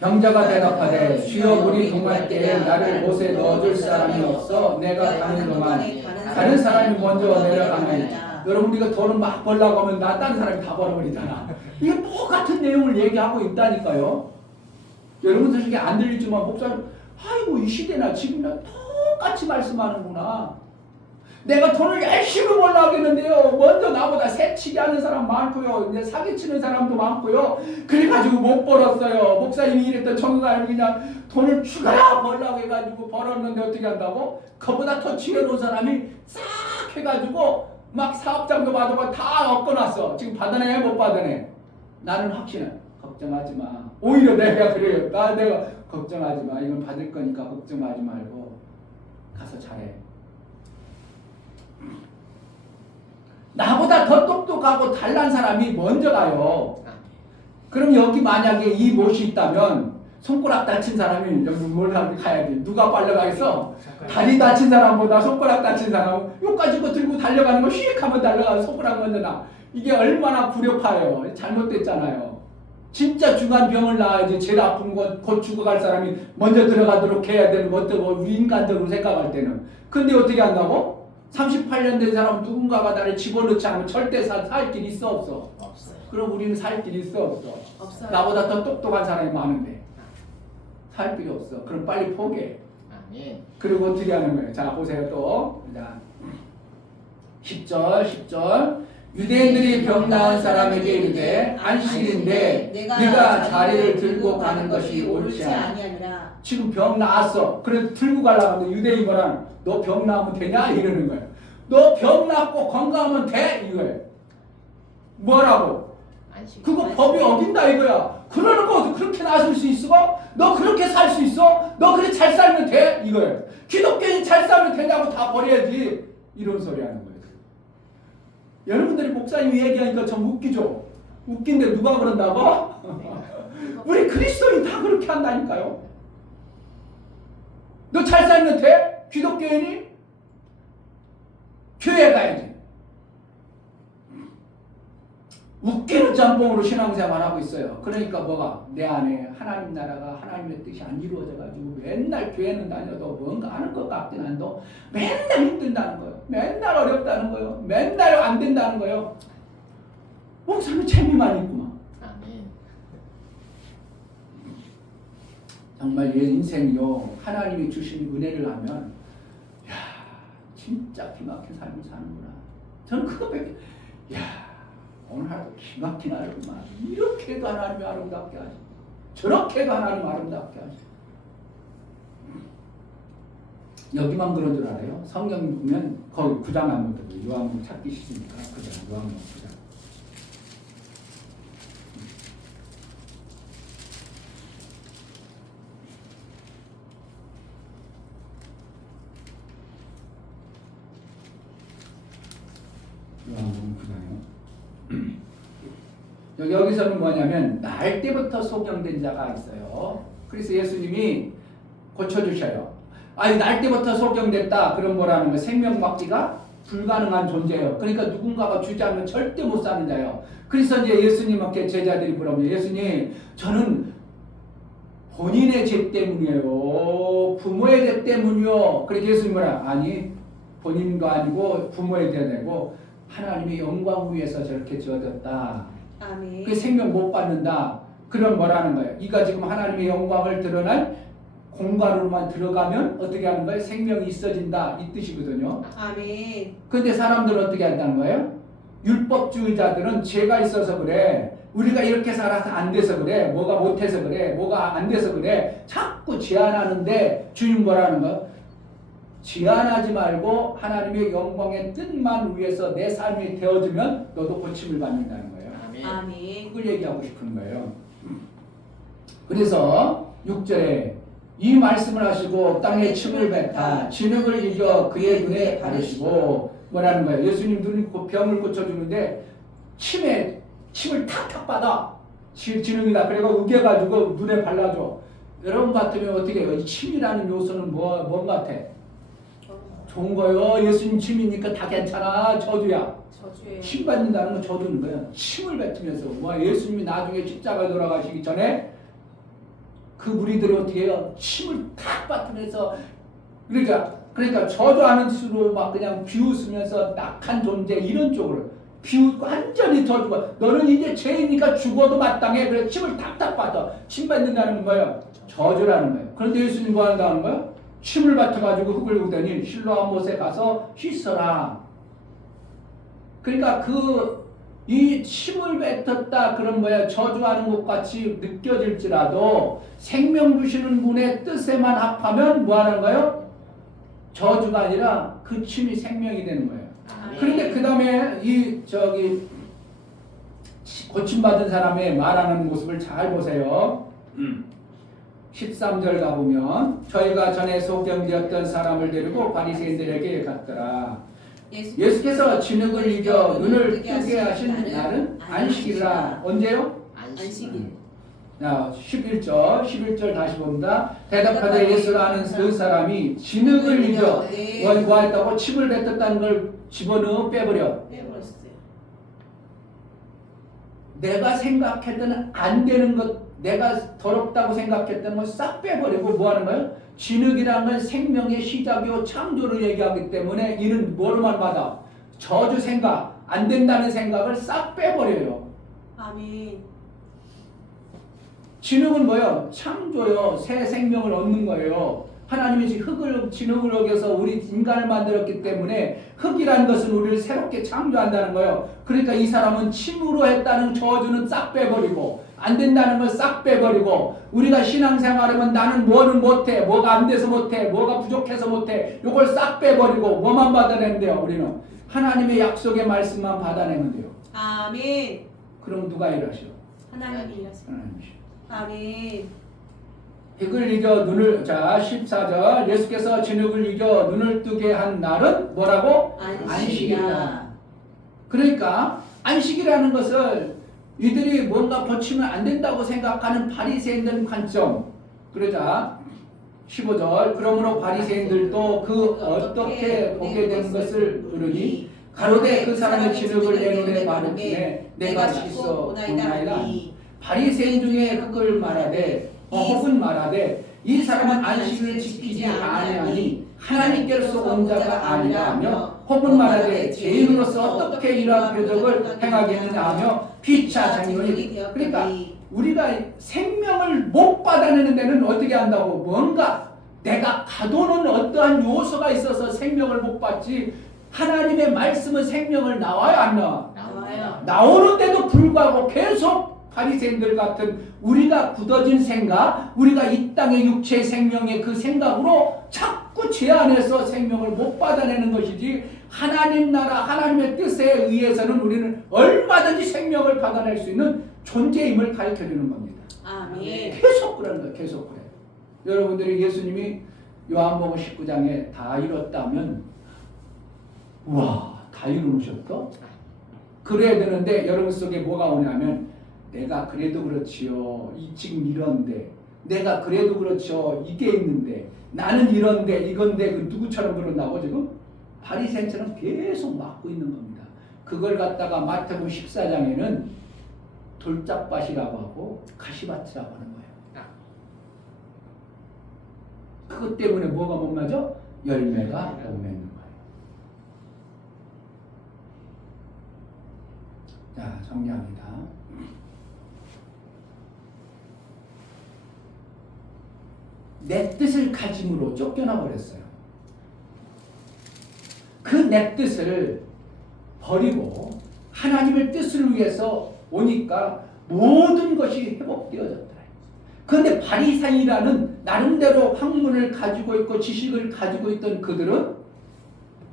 병자가 대답하되 주여 우리 동할 때에 나를 못에 넣어줄 사람이 없어 내가 가는 동안 다른 사람이 먼저 내려가나니. 여러분 우리가 돈을 막 벌려고 하면 다른 사람이 다 벌어버리잖아. 이게 똑같은 내용을 얘기하고 있다니까요. 여러분들 중에 안 들리지만 목사님 아이고 이 시대나 지금이나 똑같이 말씀하는구나. 내가 돈을 열심히 벌려고 하겠는데요. 먼저 나보다 새치기 하는 사람 많고요. 이제 사기치는 사람도 많고요. 그래가지고 못 벌었어요. 목사님이 이랬던 청소년이 그냥 돈을 죽어라 벌려고 해가지고 벌었는데 어떻게 한다고? 그보다 더 지혜로운 사람이 싹 해가지고 막 사업장도 받아봐 다 엎어놨어. 지금 받아내 못 받아내? 나는 확신해. 걱정하지 마. 오히려 내가 그래요. 내가 걱정하지 마. 이건 받을 거니까 걱정하지 말고 가서 잘해. 나보다 더 똑똑하고 잘난 사람이 먼저 가요. 그럼 여기 만약에 이 못이 있다면 손가락 다친 사람이 여기 뭘 하고 가야지. 누가 빨려가겠어? 다리 다친 사람보다 손가락 다친 사람 요까지 거 들고 달려가는 거 휙 하면 달려가서 손가락 먼저 나. 이게 얼마나 불협화예요. 잘못됐잖아요. 진짜 중한 병을 낳아야지 제일 아픈 거 곧 죽어갈 사람이 먼저 들어가도록 해야 되는 것도 뭐 인간적으로 생각할 때는. 근데 어떻게 한다고? 38년 된 사람 누군가가 나를 집어넣지 않으면 절대 살 길 있어 없어? 없어요. 그럼 우리는 살 길 있어 없어? 없어요. 나보다 더 똑똑한 사람이 많은데 살 길이 없어. 그럼 빨리 포기해. 그리고 어떻게 하는 거예요? 자 보세요 또. 자 10절 유대인들이 병 나은 사람에게 이르되 안식일인데 네가 자리를 들고 가는 것이 옳지 아니하니라. 지금 병 나았어. 그래도 들고 가려고 하는데 유대인 거랑 너 병 나으면 되냐? 이러는 거예요. 너 병 낫고 건강하면 돼? 이거예요. 뭐라고? 그거 법이 어긴다 이거야. 그러는 거 그렇게 나설 수 있어? 너 그렇게 살 수 있어? 너 그렇게 잘 살면 돼? 이거예요. 기독교인 잘 살면 되냐고 다 버려야지. 이런 소리 하는 거예요. 여러분들이 목사님이 얘기하니까 좀 웃기죠? 웃긴데 누가 그런다고? 우리 그리스도인 다 그렇게 한다니까요. 너 잘 살면 돼? 기독교인이? 교회 가야지. 웃기는 짬뽕으로 신앙생활하고 있어요. 그러니까 뭐가? 내 안에 하나님 나라가 하나님의 뜻이 안 이루어져가지고 맨날 교회는 다녀도 뭔가 하는 것 같긴 한데 맨날 힘든다는 거예요. 맨날 어렵다는 거예요. 맨날 안 된다는 거예요. 목사는 재미만 있구만. 정말 인생이요 하나님이 주신 은혜를 하면 야 진짜 기막힌 삶을 사는구나. 저는 그거밖에 오늘 하루도 기막힌 하루구만. 이렇게도 하나님이 아름답게 하시고 저렇게도 하나님 아름답게 하시고 여기만 그런 줄 알아요? 성경 보면 거기 9장 한번 보고 요한복 찾기 쉽으니까 9장 요한복 9장 요한복음 9장이요. 여기서는 뭐냐면 날 때부터 소경된 자가 있어요. 그래서 예수님이 고쳐주셔요. 아니 날 때부터 소경됐다. 그럼 뭐라는 거예요? 생명 받기가 불가능한 존재예요. 그러니까 누군가가 주지 않으면 절대 못 사는 자예요. 그래서 이제 예수님께 제자들이 물어보면 예수님 저는 본인의 죄 때문이에요. 부모의 죄 때문이요. 그래서 예수님 뭐라? 아니 본인도 아니고 부모의 죄 되고 하나님의 영광 위해서 저렇게 지어졌다. 아멘. 그 생명 못 받는다. 그럼 뭐라는 거예요? 이가 지금 하나님의 영광을 드러날 공간으로만 들어가면 어떻게 하는 거예요? 생명이 있어진다. 이 뜻이거든요. 아멘. 근데 사람들은 어떻게 한다는 거예요? 율법주의자들은 죄가 있어서 그래. 우리가 이렇게 살아서 안 돼서 그래. 뭐가 못해서 그래. 뭐가 안 돼서 그래. 자꾸 제안하는데 주님 뭐라는 거예요? 제안하지 말고 하나님의 영광의 뜻만 위해서 내 삶이 되어주면 너도 고침을 받는다는 거예요. 아멘. 그걸 얘기하고 싶은 거예요. 그래서 6절에 이 말씀을 하시고 땅에 침을 뱉아 진흙을 이겨 그의 눈에 바르시고 뭐라는 거예요? 예수님 눈이 병을 고쳐주는데 침을 탁탁 받아. 진흙이다. 그래가 우겨가지고 눈에 발라줘. 여러분 같으면 어떻게 해요? 이 침이라는 요소는 뭔 같아? 좋은 거요. 예수님 침이니까 다 괜찮아. 저주야. 저주예요. 침 받는다는 건 저주는 거예요. 침을 뱉으면서 예수님이 나중에 십자가에 돌아가시기 전에 그 무리들이 어떻게 해요? 침을 탁 받으면서 그러니까 저주하는 수로 막 그냥 비웃으면서 낙한 존재 이런 쪽으로 완전히 저주가 너는 이제 죄이니까 죽어도 마땅해. 그래서 침을 탁탁 받아. 침 받는다는 건 뭐예요? 저주라는 거예요. 그런데 예수님 뭐 한다는 거예요? 침을 받아가지고 흙을 우더니 실로암 못에 가서 씻어라. 그러니까 이 침을 뱉었다 그런 뭐야 저주하는 것 같이 느껴질지라도 생명 주시는 분의 뜻에만 합하면 뭐 하는 거예요? 저주가 아니라 그 침이 생명이 되는 거예요. 그런데 그 다음에 고침받은 사람의 말하는 모습을 잘 보세요. 13절 가보면 저희가 전에 소경되었던 사람을 데리고 바리새인들에게 갔더라. 예수께서 진흙을 이겨 눈을 뜨게 하신 날은 안식이라. 언제요? 안식일. 11절 다시 봅니다. 대답하되 예수라는 그 사람이 진흙을 이겨 뭐 했다고? 침을 뱉었다는 걸 집어넣어 빼버렸어요. 내가 생각했던 안 되는 것, 내가 더럽다고 생각했던 걸 싹 빼버리고 뭐 하는 거예요? 진흙이라는 건 생명의 시작이요 창조를 얘기하기 때문에 이는 뭐로만 받아? 저주 생각, 안 된다는 생각을 싹 빼버려요. 아멘. 진흙은 뭐예요? 창조요. 새 생명을 얻는 거예요. 하나님이 진흙을 어겨서 우리 인간을 만들었기 때문에 흙이라는 것은 우리를 새롭게 창조한다는 거예요. 그러니까 이 사람은 침으로 했다는 저주는 싹 빼버리고 안 된다는 걸 싹 빼버리고 우리가 신앙생활하면 나는 뭐는 못해, 뭐가 안 돼서 못해, 뭐가 부족해서 못해 이걸 싹 빼버리고 뭐만 받아내면 돼요? 우리는 하나님의 약속의 말씀만 받아내면 돼요. 아멘. 그럼 누가 일하셔? 하나님이 일하세요. 하나님이시죠. 아멘. 흙을 이겨 눈을 14절 예수께서 진흙을 이겨 눈을 뜨게 한 날은 뭐라고? 안식이라. 그러니까 안식이라는 것을 이들이 뭔가 고치면 안 된다고 생각하는 바리새인들 관점. 그러자 15절 그러므로 바리새인들도 그 어떻게 보게 된 것을 물으니 가로되 그 사람의 진흙을 내 눈에 바르기에 내가 씻어 보나이다. 바리새인 중에 흙을 말하되 혹은 말하되 이 사람은 안식을 지키지 아니하니 하나님께로서 온 자가 아니라 하며 혹은 말하되 죄인으로서 어떻게 이러한 표적을 행하겠느냐 하며 피차 장로니. 그러니까 우리가 생명을 못 받아내는 데는 어떻게 한다고? 뭔가 내가 가둬놓은 어떠한 요소가 있어서 생명을 못 받지 하나님의 말씀은 생명을 나와요 안 나와? 나와요. 나오는데도 불구하고 계속 바리새인들 같은 우리가 굳어진 생각, 우리가 이 땅의 육체의 생명의 그 생각으로 자꾸 제한해서 생명을 못 받아내는 것이지 하나님 나라 하나님의 뜻에 의해서는 우리는 얼마든지 생명을 받아낼 수 있는 존재임을 가르쳐주는 겁니다. 아멘. 계속 그러는 거예요. 계속 그래요. 여러분들이 예수님이 요한복음 19장에 다 이뤘다면 우와 다 이루셨어? 그래야 되는데 여러분 속에 뭐가 오냐면 내가 그래도 그렇지요. 지금 이런데 내가 그래도 그렇죠. 이게 있는데 나는 이런데 이건데 그 누구처럼 그런다고 지금 바리새인처럼 계속 막고 있는 겁니다. 그걸 갖다가 마태복음 14장에는 돌짝밭이라고 하고 가시밭이라고 하는 거예요. 그것 때문에 뭐가 못 맞아? 열매가 못 맺는 거예요. 자, 정리합니다. 내 뜻을 가짐으로 쫓겨나 버렸어요. 그 내 뜻을 버리고 하나님의 뜻을 위해서 오니까 모든 것이 회복되어졌더라. 그런데 바리새인이라는 나름대로 학문을 가지고 있고 지식을 가지고 있던 그들은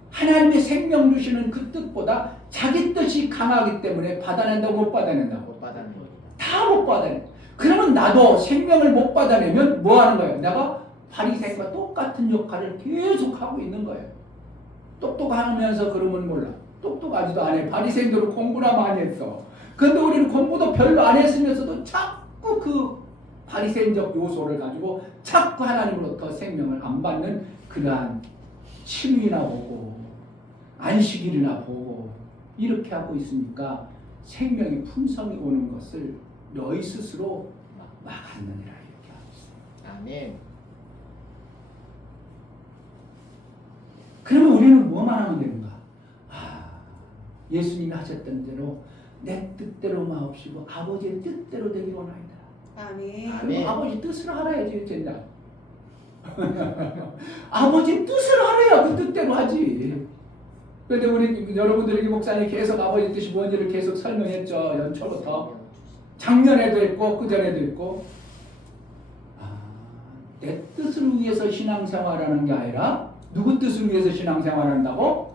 하나님의 생명 주시는 그 뜻보다 자기 뜻이 강하기 때문에 받아낸다고 못 받아낸다고? 못 받아낸 거예요. 다 못 받아내. 그러면 나도 생명을 못 받아내면 뭐 하는 거예요? 내가 바리새인과 똑같은 역할을 계속 하고 있는 거예요. 똑똑하면서 그러면 몰라. 똑똑하지도 않아. 바리새인들은 공부나 많이 했어. 근데 우리는 공부도 별로 안 했으면서도 자꾸 그 바리새인적 요소를 가지고 자꾸 하나님으로부터 생명을 안 받는 그러한 침이나 보고 안식일이나 보고 이렇게 하고 있으니까 생명의 품성이 오는 것을 너희 스스로 막았느니라 이렇게 하고 있어요. 아멘. 그러면 우리는 뭐만 하면 되는가? 예수님이 하셨던 대로 내 뜻대로 마옵시고 아버지의 뜻대로 되기를 원하이다. 아멘. 아멘. 아버지 뜻을 알아야지 젠장. 아버지 뜻을 알아야 그 뜻대로 하지. 그런데 우리 여러분들에게 목사님이 계속 아버지 뜻이 뭔지를 계속 설명했죠. 연초부터. 작년에도 했고 그전에도 했고. 내 뜻을 위해서 신앙생활하는 게 아니라 누구 뜻을 위해서 신앙생활한다고?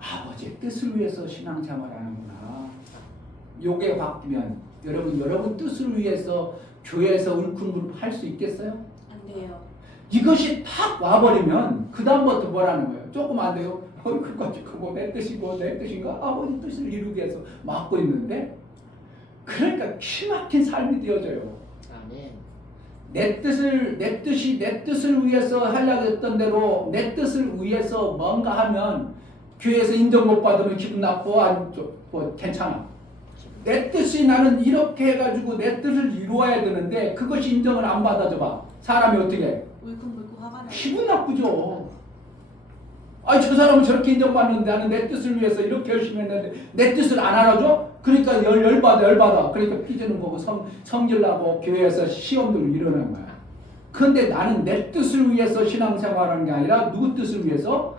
아버지의 뜻을 위해서 신앙생활하는구나. 요게 바뀌면 여러분 뜻을 위해서 교회에서 울쿵불쿵 할 수 있겠어요? 안 돼요. 이것이 탁 와버리면 그 다음부터 뭐라는 거예요? 조금 안 돼요. 그것이 그거 내 뜻이고 내 뜻인가? 아버지 뜻을 이루기 위해서 막고 있는데 그러니까 기막힌 삶이 되어져요. 아멘. 내 뜻을 위해서 하려고 했던 대로 내 뜻을 위해서 뭔가 하면 교회에서 인정 못 받으면 기분 나쁘고 뭐 괜찮아. 내 뜻이 나는 이렇게 해가지고 내 뜻을 이루어야 되는데 그것이 인정을 안 받아줘 봐. 사람이 어떻게 해? 울컥불컥 화가 나요. 기분 나쁘죠. 아니 저 사람은 저렇게 인정받는데 나는 내 뜻을 위해서 이렇게 열심히 했는데 내 뜻을 안 알아줘? 그러니까 열받아. 그러니까 삐지는 거고 성질나고 교회에서 시험들을 일어나는 거야. 그런데 나는 내 뜻을 위해서 신앙생활하는 게 아니라 누구 뜻을 위해서?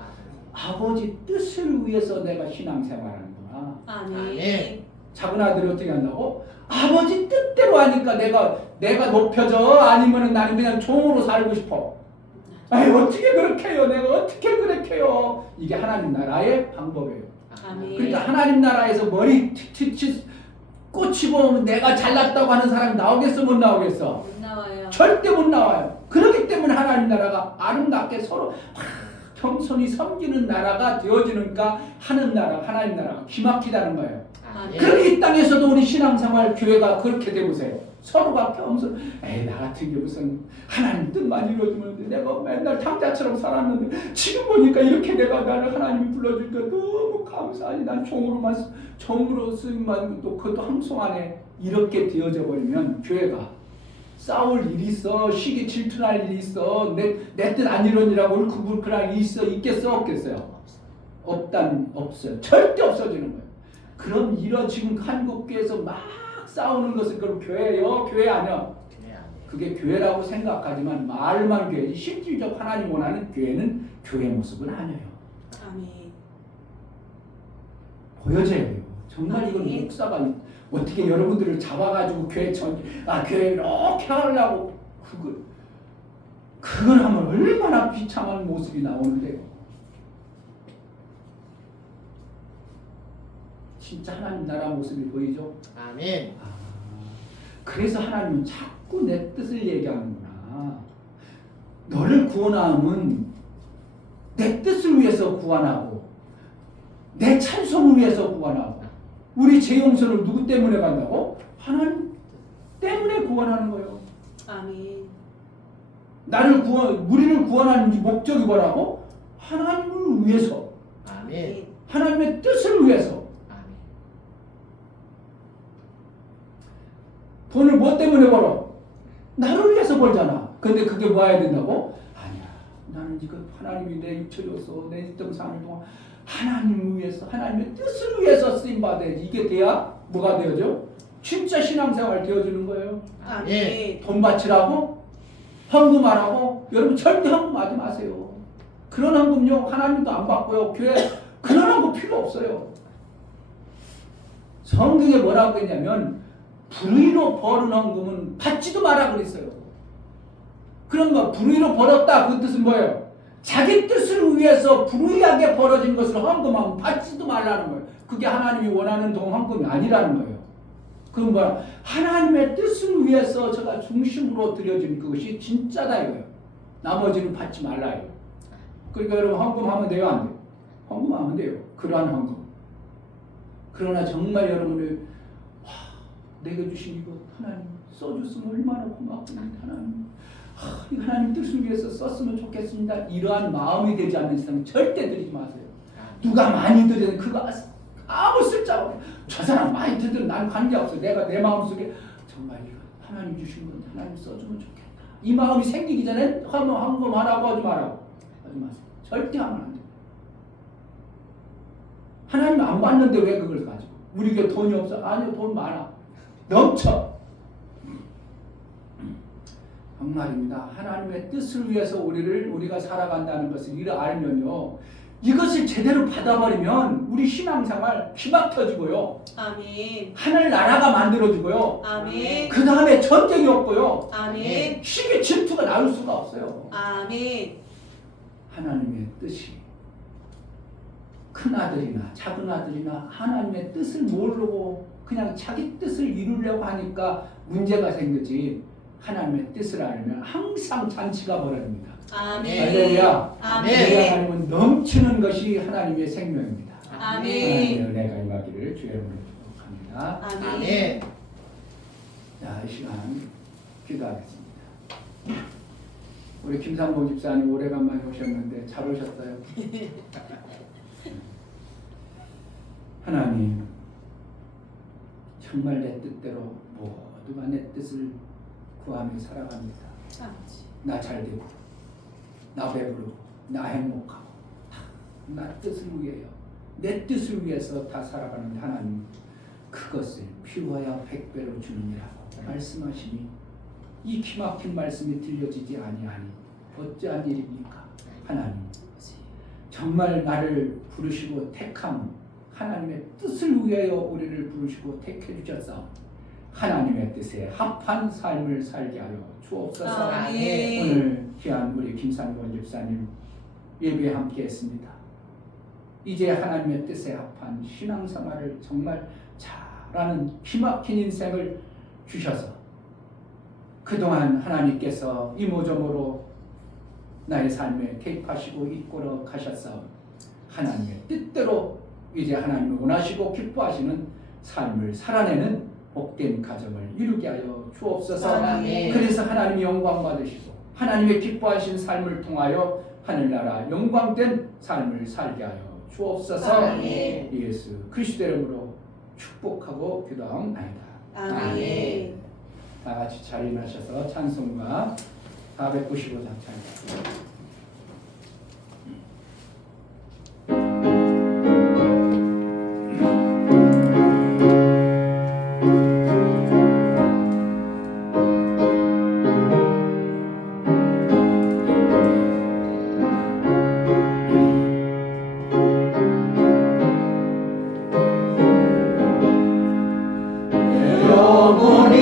아버지 뜻을 위해서 내가 신앙생활하는구나. 아멘. 작은 아들이 어떻게 한다고? 아버지 뜻대로 하니까 내가 높여져? 아니면은 나는 그냥 종으로 살고 싶어? 아니 어떻게 그렇게 해요? 내가 어떻게 그렇게 해요? 이게 하나님 나라의 방법이에요. 아멘. 그러니까 하나님 나라에서 머리 꽂히고 내가 잘났다고 하는 사람이 나오겠어 못 나오겠어? 못 나와요. 절대 못 나와요. 그렇기 때문에 하나님 나라가 아름답게 서로 겸손히 섬기는 나라가 되어지니까 하나님 나라가 기막히다는 거예요. 아멘. 그럼 이 땅에서도 우리 신앙생활 교회가 그렇게 되보세요. 서로가 겸손. 나 같은 게 무슨 하나님 뜻만 이루어지면 내가 맨날 탕자처럼 살았는데 지금 보니까 이렇게 내가 나를 하나님이 불러주니까 너무 감사하니 난 종으로 쓰임만 또 그것도 함송하네. 이렇게 되어져 버리면 교회가 싸울 일이 있어, 시기 질투날 일이 있어, 내 뜻 안 이루어지라고 울컥불컥할 일이 있겠어 없겠어요? 없어요. 절대 없어지는 거예요. 그럼 이런 지금 한국교회에서 막 싸우는 것은 그럼 교회예요? 교회 아니야? 그게 교회라고 생각하지만 말만 교회지 실질적 하나님 원하는 교회는 교회 모습은 아니에요. 아멘. 보여져야 돼요. 정말 이건 목사가 어떻게 여러분들을 잡아가지고 교회 교회 이렇게 하려고 그걸 하면 얼마나 비참한 모습이 나오는데요. 진짜 하나님 나라 모습이 보이죠? 아멘. 그래서 하나님은 자꾸 내 뜻을 얘기하는구나. 너를 구원함은 내 뜻을 위해서 구원하고 내 찬송을 위해서 구원하고 우리 죄 용서를 누구 때문에 간다고? 하나님 때문에 구원하는 거예요. 아멘. 우리를 구원하는 목적이 뭐라고? 하나님을 위해서, 아멘. 하나님의 뜻을 위해서. 아멘. 돈을 뭐 때문에 벌어? 나를 위해서 벌잖아. 근데 그게 뭐 해야 된다고? 아니야. 나는 이거 하나님이 내 입혀줘서 내 있던 삶을 동안 하나님을 위해서, 하나님의 뜻을 위해서 쓰임받아야지. 이게 돼야 뭐가 되어져? 진짜 신앙생활 되어주는 거예요. 아멘. 돈 바치라고? 헌금하라고? 여러분 절대 헌금하지 마세요. 그런 헌금요 하나님도 안 받고요. 교회 그런 헌금 필요 없어요. 성경에 뭐라고 했냐면 불의로 벌은 헌금은 받지도 마라 그랬어요. 그럼 뭐 불의로 벌었다 그 뜻은 뭐예요? 자기 뜻을 위해서 불의하게 벌어진 것을 헌금하면 받지도 말라는 거예요. 그게 하나님이 원하는 헌금이 아니라는 거예요. 그건 뭐야? 하나님의 뜻을 위해서 제가 중심으로 드려진 그것이 진짜다 이거예요. 나머지는 받지 말라요. 그러니까 여러분 헌금하면 돼요, 안 돼요? 헌금하면 돼요. 그러한 헌금. 그러나 정말 여러분을 내가 주신 이거 하나님 써줬으면 얼마나 고맙습니다. 하나님. 이 하나님 뜻을 위해서 썼으면 좋겠습니다. 이러한 마음이 되지 않는 이상 절대 드리지 마세요. 누가 많이 드리는 그거 아무 쓸데가 없어요. 저 사람 많이 드리든 난 관계없어요. 내가 내 마음속에 정말 이거 하나님 주신 건 하나님 써주면 좋겠다. 이 마음이 생기기 전에 헌금하라고 하지 마세요. 절대 하면 안 돼요. 하나님 안 받는데 왜 그걸 가지고? 우리 게 돈이 없어? 아니요, 돈 많아. 넘쳐. 정말입니다. 하나님의 뜻을 위해서 우리가 살아간다는 것을 알면요. 이것을 제대로 받아버리면 우리 신앙생활 기막혀지고요. 아멘. 하늘 나라가 만들어지고요. 아멘. 그 다음에 전쟁이 없고요. 아멘. 시기 질투가 나올 수가 없어요. 아멘. 하나님의 뜻이 큰아들이나 작은아들이나 하나님의 뜻을 모르고 그냥 자기 뜻을 이루려고 하니까 문제가 생기지. 하나님의 뜻을 알면 항상 잔치가 벌어집니다. 아멘. 할렐루야. 아멘. 하나님은 넘치는 것이 하나님의 생명입니다. 하나님의 아멘. 은혜가 임하기를 주의 이름으로 축복합니다. 아멘. 자, 이 시간 기도하겠습니다. 우리 김상봉 집사님 오래간만에 오셨는데 잘 오셨어요. 하나님, 정말 내 뜻대로 모두가 내 뜻을 구하며 살아갑니다. 나 잘되고, 나 배부르고, 나 행복하고, 나 뜻을 위해요. 내 뜻을 위해서 다 살아가는 하나님, 그것을 피워야 백배로 주느니라고 말씀하시니 이 기막힌 말씀이 들려지지 아니하니 어찌한 일입니까? 하나님, 정말 나를 부르시고 택함 하나님의 뜻을 위하여 우리를 부르시고 택해 주셨사오니 하나님의 뜻에 합한 삶을 살게 하여 주옵소서. 아멘. 오늘 귀한 우리 김상권 집사님 예배에 함께 했습니다. 이제 하나님의 뜻에 합한 신앙생활을 정말 잘하는 기막힌 인생을 주셔서 그동안 하나님께서 이모저모로 나의 삶에 개입하시고 이끌어 가셨사오니 하나님의 뜻대로 이제 하나님을 원하시고 기뻐하시는 삶을 살아내는 복된 가정을 이루게 하여 주옵소서. 아멘. 그래서 하나님이 영광 받으시고 하나님의 기뻐하신 삶을 통하여 하늘나라 영광된 삶을 살게 하여 주옵소서. 아멘. 예수 그리스도 이름으로 축복하고 기도하옵나이다. 아멘. 다 같이 자리하셔서 찬송가 495장 찬송. 영원히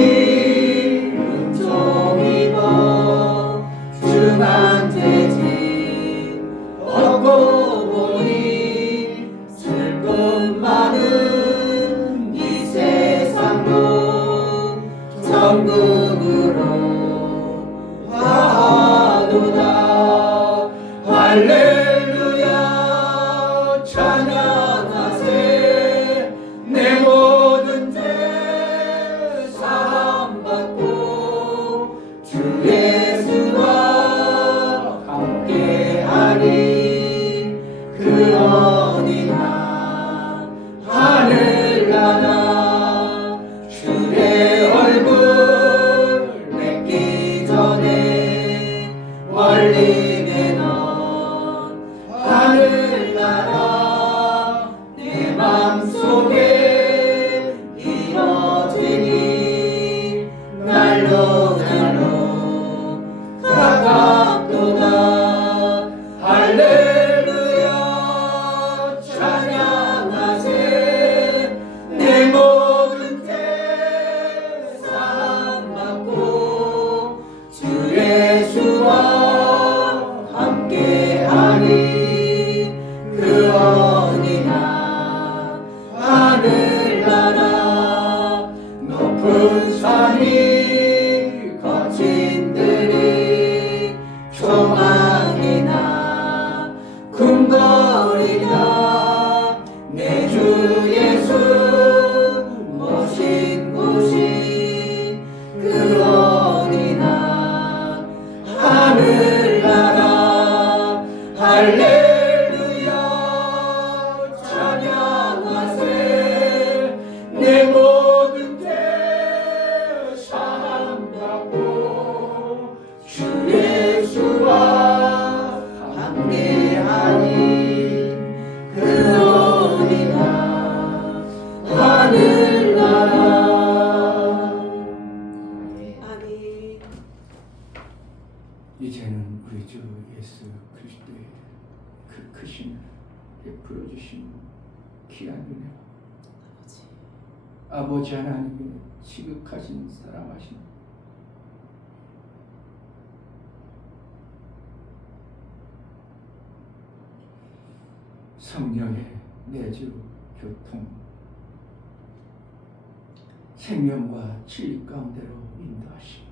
은총 입어 주한테 함께하니 그러니나 하늘나라 주의 얼굴 뵙기 전에 멀리 내넌 하늘나라 내 맘속에 이뤄지니 날로 날로 가깝도다 할렐루야 찬양하세 내 모든 죄 사함받고 주 예수와 함께하니 그러니나 하늘나라 높은 산이 거친 들이 조망이나 궁궐이나 내 주 예수 모신 곳이 그러니나 하늘나라 할렐루야 찬양하세 내 모든 죄 사함받고 주 예수와 함께하니 그러니나 하늘나라 아멘. 이제는 우리 주 예수 그리스도의 그 크신 베풀어 주신 귀한 은혜 아버지 하나님의 지극하신 사랑하심 성령의 내주 교통 생명과 진리 가운데로 인도하심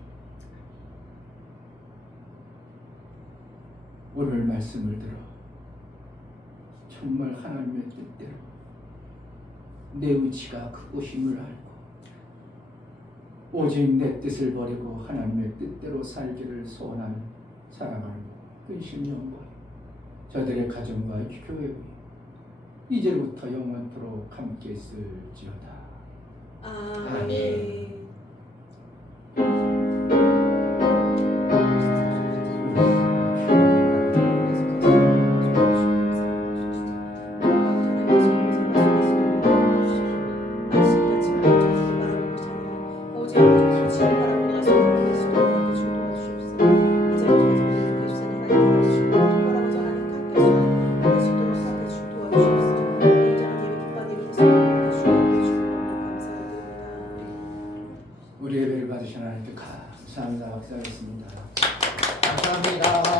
오늘 말씀을 들어 정말 하나님의 뜻대로 내 의지가 그곳임을 알고 오직 내 뜻을 버리고 하나님의 뜻대로 살기를 소원하는 사랑하는 근심 영광 저들의 가정과 교회 이제부터 영원토록 함께 있을지어다. 아멘. 우리 예배를 받으신 하나님께 감사합니다. 박수하겠습니다. 감사합니다.